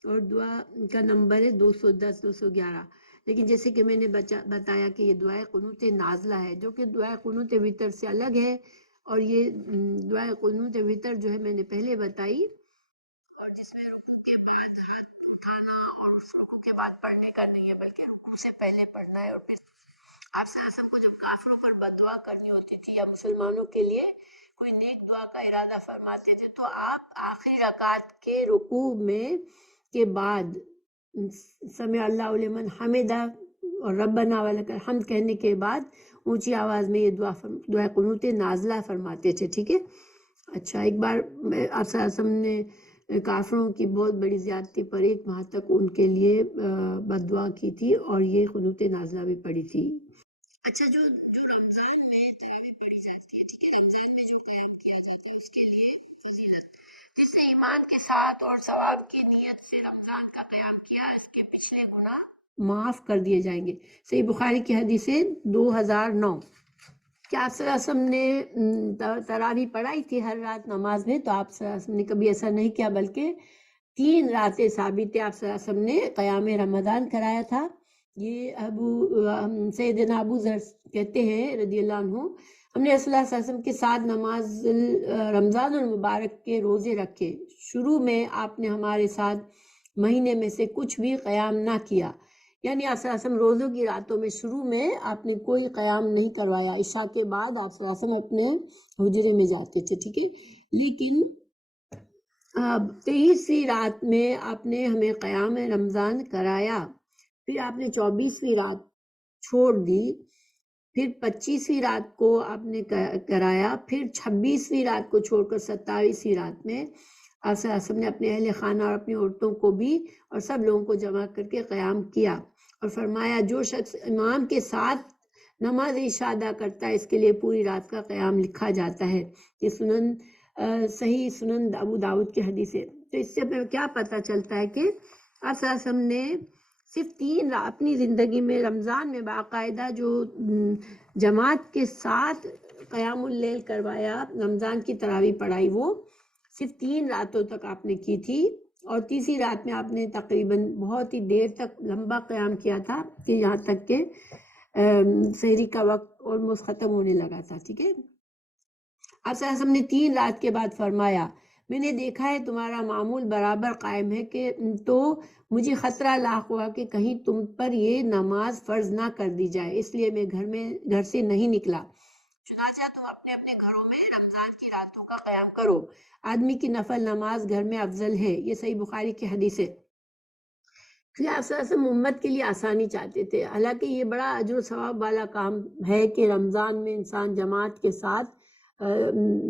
اور دعا کا نمبر ہے 210 211، لیکن جیسے کہ میں نے بتایا کہ یہ دعائے قنوت نازلہ ہے، جو کہ دعائے قنوت وتر سے الگ ہے، اور یہ دعائے قنوت وتر جو ہے میں نے پہلے بتائی، اور جس میں رکوع کے بعد ہاتھ اٹھانا اور اس رکوع کے بعد پڑھنے کا نہیں ہے، بلکہ رکوع سے پہلے پڑھنا ہے۔ اور پھر آپ صلی اللہ علیہ وسلم کو جب کافروں پر بددعا کرنی ہوتی تھی یا مسلمانوں کے لیے کوئی نیک دعا کا ارادہ فرماتے تھے، تو آپ آخری رکعت کے رکوع میں کے بعد سمع اللہ لمن حمدہ اور ربنا ولک الحمد کہنے کے بعد اونچی آواز میں یہ دعا قنوت نازلہ فرماتے تھے، ٹھیک ہے۔ اچھا، ایک بار آپ صلی اللہ علیہ وسلم نے کافروں کی بہت بڑی زیادتی پر 1 ماہ تک ان کے لیے بد دعا کی تھی، اور یہ قنوت نازلہ بھی پڑھی تھی۔ اچھا، جو رمضان میں تراویح پڑھی جاتی ہے، ٹھیک ہے، رمضان میں جو قیام کیا جاتا ہے اس کے لیے فضیلت، جس سے ایمان کے ساتھ اور ثواب کی نیت سے رمضان کا قیام کیا، اس کے پچھلے گناہ معاف کر دیے جائیں گے۔ صحیح بخاری کی حدیث ہے 2009۔ کیا آپ صلی اللہ علیہ وسلم نے تراویح پڑھائی تھی ہر رات نماز میں؟ تو آپ صلی اللہ علیہ وسلم نے کبھی ایسا نہیں کیا، بلکہ 3 راتیں ثابت ہے آپ صلی اللہ علیہ وسلم نے قیام رمضان کرایا تھا۔ یہ سیدنا ابو ذر کہتے ہیں رضی اللہ عنہ، ہم نے رسول اللہ صلی اللہ علیہ وسلم کے ساتھ نماز رمضان المبارک کے روزے رکھے، شروع میں آپ نے ہمارے ساتھ مہینے میں سے کچھ بھی قیام نہ کیا، یعنی آپ صلی اللہ علیہ وسلم روزوں کی راتوں میں شروع میں آپ نے کوئی قیام نہیں کروایا، عشاء کے بعد آپ صلی اللہ علیہ وسلم اپنے حجرے میں جاتے تھے، ٹھیک ہے۔ لیکن 23ویں رات میں آپ نے ہمیں قیام رمضان کرایا، پھر آپ نے 24ویں رات چھوڑ دی، پھر 25ویں رات کو آپ نے کرایا، پھر 26ویں رات کو چھوڑ کر 27ویں رات میں آپ صلی اللہ علیہ وسلم نے اپنے اہل خانہ اور اپنی عورتوں کو بھی اور سب لوگوں کو جمع کر کے قیام کیا اور فرمایا جو شخص امام کے ساتھ نماز عشاء ادا کرتا ہے اس کے لیے پوری رات کا قیام لکھا جاتا ہے۔ یہ صحیح سنن ابو داؤد کی حدیث ہے۔ تو اس سے کیا پتہ چلتا ہے کہ آپ صلی اللہ علیہ وسلم نے صرف 3 اپنی زندگی میں رمضان میں باقاعدہ جو جماعت کے ساتھ قیام اللیل کروایا، رمضان کی تراویح پڑھائی، وہ صرف 3 راتوں تک آپ نے کی تھی، اور تیسری رات میں آپ نے تقریباً بہت ہی دیر تک لمبا قیام کیا تھا کہ یہاں تک کہ سحری کا وقت آلموسٹ ختم ہونے لگا تھا، ٹھیک ہے۔ آپ صلی اللہ علیہ وسلم نے 3 رات کے بعد فرمایا میں نے دیکھا ہے تمہارا معمول برابر قائم ہے کہ تو مجھے خطرہ لاحق ہوا کہ کہیں تم پر یہ نماز فرض نہ کر دی جائے، اس لیے میں گھر سے نہیں نکلا، چنانچہ تم اپنے اپنے گھروں میں رمضان کی راتوں کا قیام کرو، آدمی کی نفل نماز گھر میں افضل ہے۔ یہ صحیح بخاری کی حدیث ہے۔ کہ آپ صلی اللہ علیہ وسلم امت کے لیے آسانی چاہتے تھے، حالانکہ یہ بڑا اجر و ثواب والا کام ہے کہ رمضان میں انسان جماعت کے ساتھ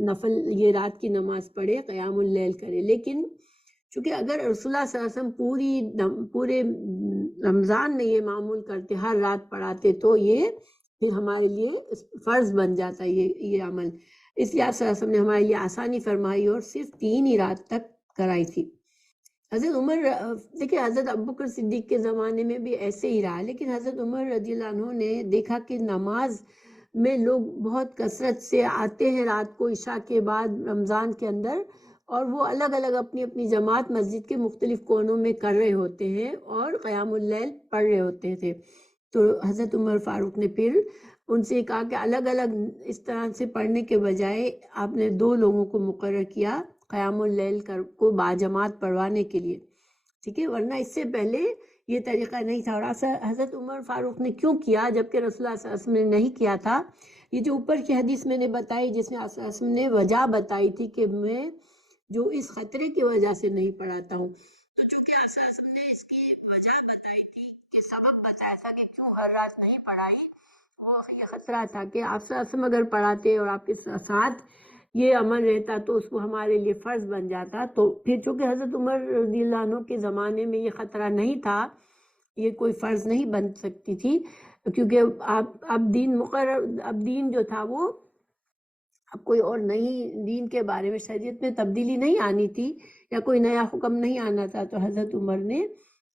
نفل یہ رات کی نماز پڑھے، قیام اللیل کرے، لیکن چونکہ اگر رسول اللہ صلی اللہ علیہ وسلم پورے رمضان میں یہ معمول کرتے، ہر رات پڑھاتے، تو یہ پھر ہمارے لیے فرض بن جاتا یہ عمل، اس لیے آپ صلی اللہ علیہ وسلم نے ہمارے لیے آسانی فرمائی اور صرف 3 ہی رات تک کرائی تھی۔ حضرت عمر دیکھیں حضرت ابوبکر صدیق کے زمانے میں بھی ایسے ہی رہا، لیکن حضرت عمر رضی اللہ عنہ نے دیکھا کہ نماز میں لوگ بہت کثرت سے آتے ہیں رات کو عشاء کے بعد رمضان کے اندر، اور وہ الگ الگ اپنی اپنی جماعت مسجد کے مختلف کونوں میں کر رہے ہوتے ہیں اور قیام اللیل پڑھ رہے ہوتے تھے۔ تو حضرت عمر فاروق نے پھر ان سے کہا کہ الگ الگ اس طرح سے پڑھنے کے بجائے آپ نے 2 لوگوں کو مقرر کیا قیام اللیل کو باجماعت پڑھوانے کے لیے، ٹھیک ہے، ورنہ اس سے پہلے یہ طریقہ نہیں تھا۔ اور حضرت عمر فاروق نے کیوں کیا جبکہ رسول اللہ صلی اللہ علیہ وسلم نے نہیں کیا تھا؟ یہ جو اوپر کی حدیث میں نے بتائی جس میں صلی اللہ علیہ وسلم نے وجہ بتائی تھی کہ میں جو اس خطرے کی وجہ سے نہیں پڑھاتا ہوں، تو چونکہ صلی اللہ علیہ وسلم نے اس کی وجہ بتائی تھی کہ سبب بتایا تھا کہ کیوں ہر رات نہیں پڑھائی، وہ یہ خطرہ تھا کہ آپ صلی اللہ علیہ وسلم اگر پڑھاتے اور آپ کے ساتھ یہ عمل رہتا تو اس کو ہمارے لیے فرض بن جاتا، تو پھر چونکہ حضرت عمر رضی اللہ عنہ کے زمانے میں یہ خطرہ نہیں تھا، یہ کوئی فرض نہیں بن سکتی تھی، کیونکہ اب دین جو تھا وہ اب کوئی اور نئی دین کے بارے میں شریعت میں تبدیلی نہیں آنی تھی یا کوئی نیا حکم نہیں آنا تھا، تو حضرت عمر نے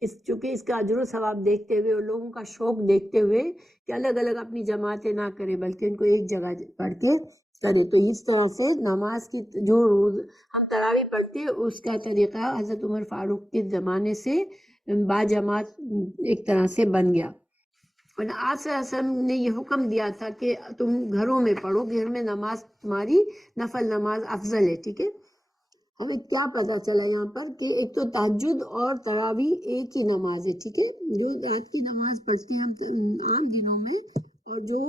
چونکہ اس کا اجر و ثواب دیکھتے ہوئے اور لوگوں کا شوق دیکھتے ہوئے کہ الگ الگ اپنی جماعتیں نہ کرے بلکہ ان کو ایک جگہ پڑھ کے کرے، تو اس طرح سے نماز کی جو روز ہم تراویح پڑھتے اس کا طریقہ حضرت عمر فاروق کے زمانے سے باجماعت ایک طرح سے بن گیا۔ اور آپ صلی اللہ علیہ وسلم نے یہ حکم دیا تھا کہ تم گھروں میں پڑھو، گھر میں نماز تمہاری نفل نماز افضل ہے، ٹھیک ہے۔ ہمیں کیا پتا چلا یہاں پر کہ ایک تو تہجد اور تراویح ایک ہی نماز ہے، ٹھیک ہے، جو رات کی نماز پڑھتے ہیں ہم عام دنوں میں اور جو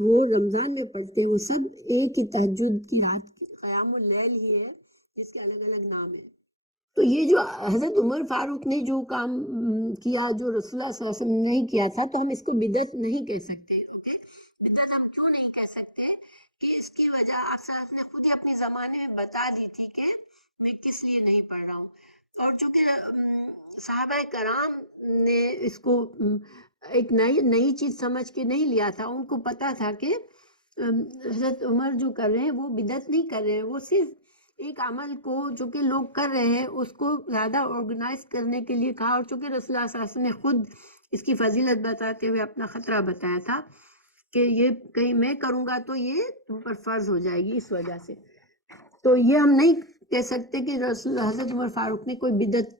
وہ رمضان میں پڑھتے ہیں وہ سب ایک ہی تہجد کی رات قیام اللیل ہی ہے، جس کے الگ الگ نام ہیں۔ تو یہ جو حضرت عمر فاروق نے جو کام کیا جو رسول اللہ صلی اللہ علیہ وسلم نے نہیں کیا تھا، تو ہم اس کو بدعت نہیں کہہ سکتے، اوکے، بدعت ہم کیوں نہیں کہہ سکتے کہ اس کی وجہ آپ صلی اللہ علیہ وسلم نے خود ہی اپنے زمانے میں بتا دی تھی کہ میں کس لیے نہیں پڑھ رہا ہوں، اور چونکہ صحابہ کرام نے اس کو ایک نئی چیز سمجھ کے نہیں لیا تھا، ان کو پتا تھا کہ حضرت عمر جو کر رہے ہیں وہ بدعت نہیں کر رہے ہیں، وہ صرف ایک عمل کو جو کہ لوگ کر رہے ہیں اس کو زیادہ آرگنائز کرنے کے لیے کہا، اور چونکہ رسول اللہ صلی اللہ علیہ وسلم نے خود اس کی فضیلت بتاتے ہوئے اپنا خطرہ بتایا تھا کہ یہ کہیں میں کروں گا تو یہ تم پر فرض ہو جائے گی، اس وجہ سے تو یہ ہم نہیں کہہ سکتے کہ حضرت عمر فاروق نے کوئی بدعت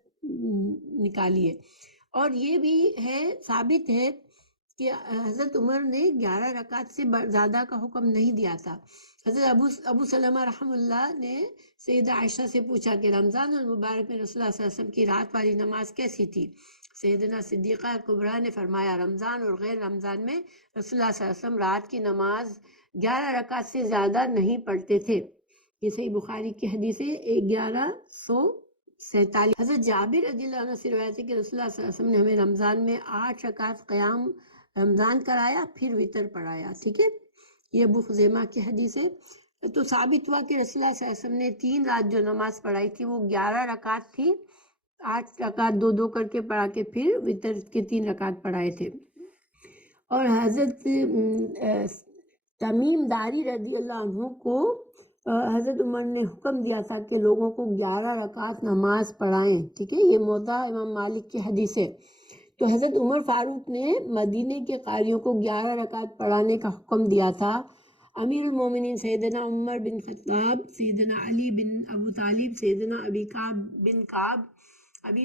نکالی ہے۔ اور یہ بھی ہے ثابت ہے کہ حضرت عمر نے 11 رکعت سے زیادہ کا حکم نہیں دیا تھا۔ حضرت ابو سلمہ رحم اللہ نے سیدہ عائشہ سے پوچھا کہ رمضان المبارک میں رسول اللہ صلی اللہ علیہ وسلم کی رات والی نماز کیسی تھی؟ سیدنا صدیقہ کبریٰ نے فرمایا رمضان اور غیر رمضان میں رسول اللہ صلی اللہ علیہ وسلم رات کی نماز 11 رکعت سے زیادہ نہیں پڑھتے تھے۔ یہ صحیح بخاری کی حدیث ہے 1147۔ حضرت جابر رضی اللہ عنہ سے روایت ہے کہ رسول اللہ صلی اللہ علیہ وسلم نے ہمیں رمضان میں 8 رکعت قیام رمضان کرایا، پھر وتر پڑھایا، ٹھیک ہے۔ یہ ابو خزیمہ کی حدیث ہے۔ تو ثابت ہوا کہ رسول اللہ صلی اللہ علیہ وسلم نے 3 رات جو نماز پڑھائی تھی وہ 11 رکعت تھی، 8 رکعت 2 کر کے پڑھا کے پھر وتر کے 3 رکعت پڑھائے تھے۔ اور حضرت تمیم داری رضی اللہ عنہ کو حضرت عمر نے حکم دیا تھا کہ لوگوں کو 11 رکعت نماز پڑھائیں، ٹھیک ہے۔ یہ موطا امام مالک کی حدیث ہے۔ تو حضرت عمر فاروق نے مدینے کے قاریوں کو 11 رکعت پڑھانے کا حکم دیا تھا۔ امیر المومنین سیدنا عمر بن خطاب، سیدنا علی بن ابو طالب، سیدنا ابی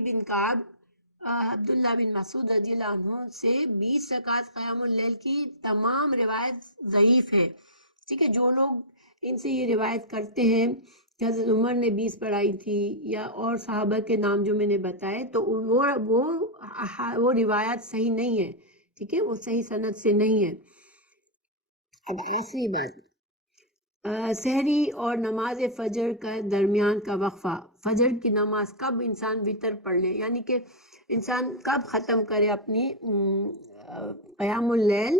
بن کعب، عبداللہ بن مسعود رضی اللہ عنہ سے 20 رکعت قیام اللیل کی تمام روایت ضعیف ہے، ٹھیک ہے۔ جو لوگ ان سے یہ روایت کرتے ہیں کہ حضرت عمر نے 20 پڑھائی تھی یا اور صحابہ کے نام جو میں نے بتائے، تو وہ روایت صحیح نہیں ہے، ٹھیک ہے، وہ صحیح سند سے نہیں ہے۔ اب آخری بات، سحری اور نماز فجر کا درمیان کا وقفہ، فجر کی نماز کب انسان وتر پڑھ لے، یعنی کہ انسان کب ختم کرے اپنی قیام اللیل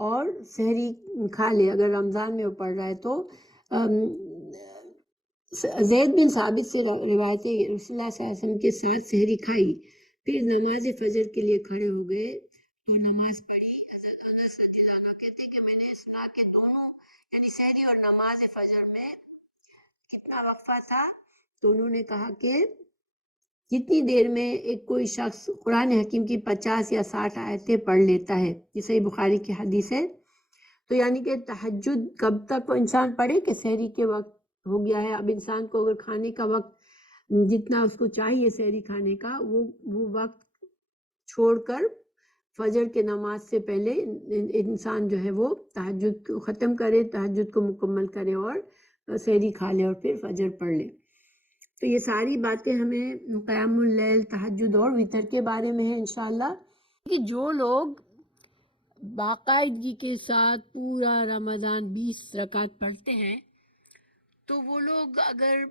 اور سحری کھا لے، اگر رمضان میں وہ پڑھ رہا ہے تو۔ زید بن ثابت سے روایت ہے رسول اللہ صلی اللہ علیہ وسلم کے ساتھ سحری کھائی، پھر نماز فجر کے لیے کھڑے ہو گئے اور نماز پڑھی۔ حضرت انس رضی اللہ عنہ کہتے ہیں کہ میں نے سنا کہ دونوں یعنی سحری اور نماز فجر میں کتنا وقفہ تھا، تو انہوں نے کہا کہ جتنی دیر میں ایک کوئی شخص قرآن حکیم کی 50 یا 60 آیتیں پڑھ لیتا ہے، یہ صحیح بخاری کی حدیث ہے۔ تو یعنی کہ تہجد کب تک انسان پڑھے کہ سحری کے وقت ہو گیا ہے، اب انسان کو اگر کھانے کا وقت جتنا اس کو چاہیے سحری کھانے کا وہ وقت چھوڑ کر فجر کے نماز سے پہلے انسان جو ہے وہ تہجد کو ختم کرے، تہجد کو مکمل کرے اور سحری کھا لے اور پھر فجر پڑھ لے۔ تو یہ ساری باتیں ہمیں قیام اللیل، تہجد اور وتر کے بارے میں ہیں انشاءاللہ، کہ جو لوگ باقاعدگی کے ساتھ پورا رمضان 20 رکعت پڑھتے ہیں تو وہ لوگ اگر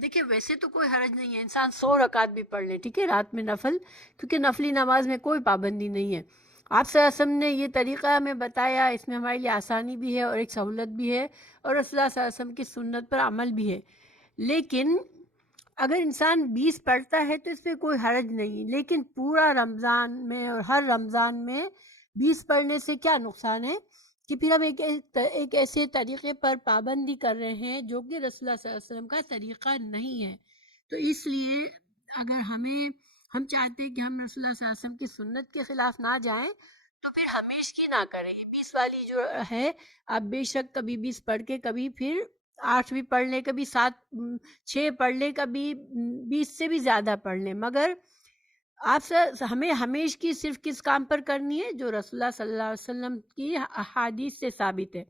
دیکھیں ویسے تو کوئی حرج نہیں ہے، انسان 100 رکعت بھی پڑھ لے، ٹھیک ہے، رات میں نفل، کیونکہ نفلی نماز میں کوئی پابندی نہیں ہے۔ آپ صلی اللہ علیہ وسلم نے یہ طریقہ ہمیں بتایا، اس میں ہمارے لیے آسانی بھی ہے اور ایک سہولت بھی ہے، اور رسول اللہ صلی اللہ علیہ وسلم کی سنت پر عمل بھی ہے۔ لیکن اگر انسان 20 پڑھتا ہے تو اس میں کوئی حرج نہیں، لیکن پورا رمضان میں اور ہر رمضان میں 20 پڑھنے سے کیا نقصان ہے کہ پھر ہم ایک ایسے طریقے پر پابندی کر رہے ہیں جو کہ رسول اللہ صلی اللہ علیہ وسلم کا طریقہ نہیں ہے۔ تو اس لیے اگر ہم چاہتے ہیں کہ ہم رسول اللہ صلی اللہ علیہ وسلم کی سنت کے خلاف نہ جائیں تو پھر ہمیشہ نہ کریں۔ 20 والی جو ہے آپ بے شک کبھی 20 پڑھ کے کبھی پھر 8 بھی پڑھ لیں، کبھی 6 پڑھ لیں، کبھی 20 سے بھی زیادہ پڑھ لیں، مگر ہمیں ہمیشہ کی صرف کس کام پر کرنی ہے جو رسول اللہ صلی اللہ علیہ وسلم کی احادیث سے ثابت ہے۔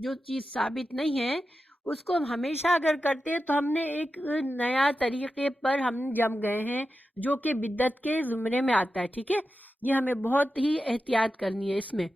جو چیز ثابت نہیں ہے اس کو ہم ہمیشہ اگر کرتے ہیں تو ہم نے ایک نیا طریقے پر ہم جم گئے ہیں جو کہ بدعت کے زمرے میں آتا ہے، ٹھیک ہے۔ یہ ہمیں بہت ہی احتیاط کرنی ہے اس میں۔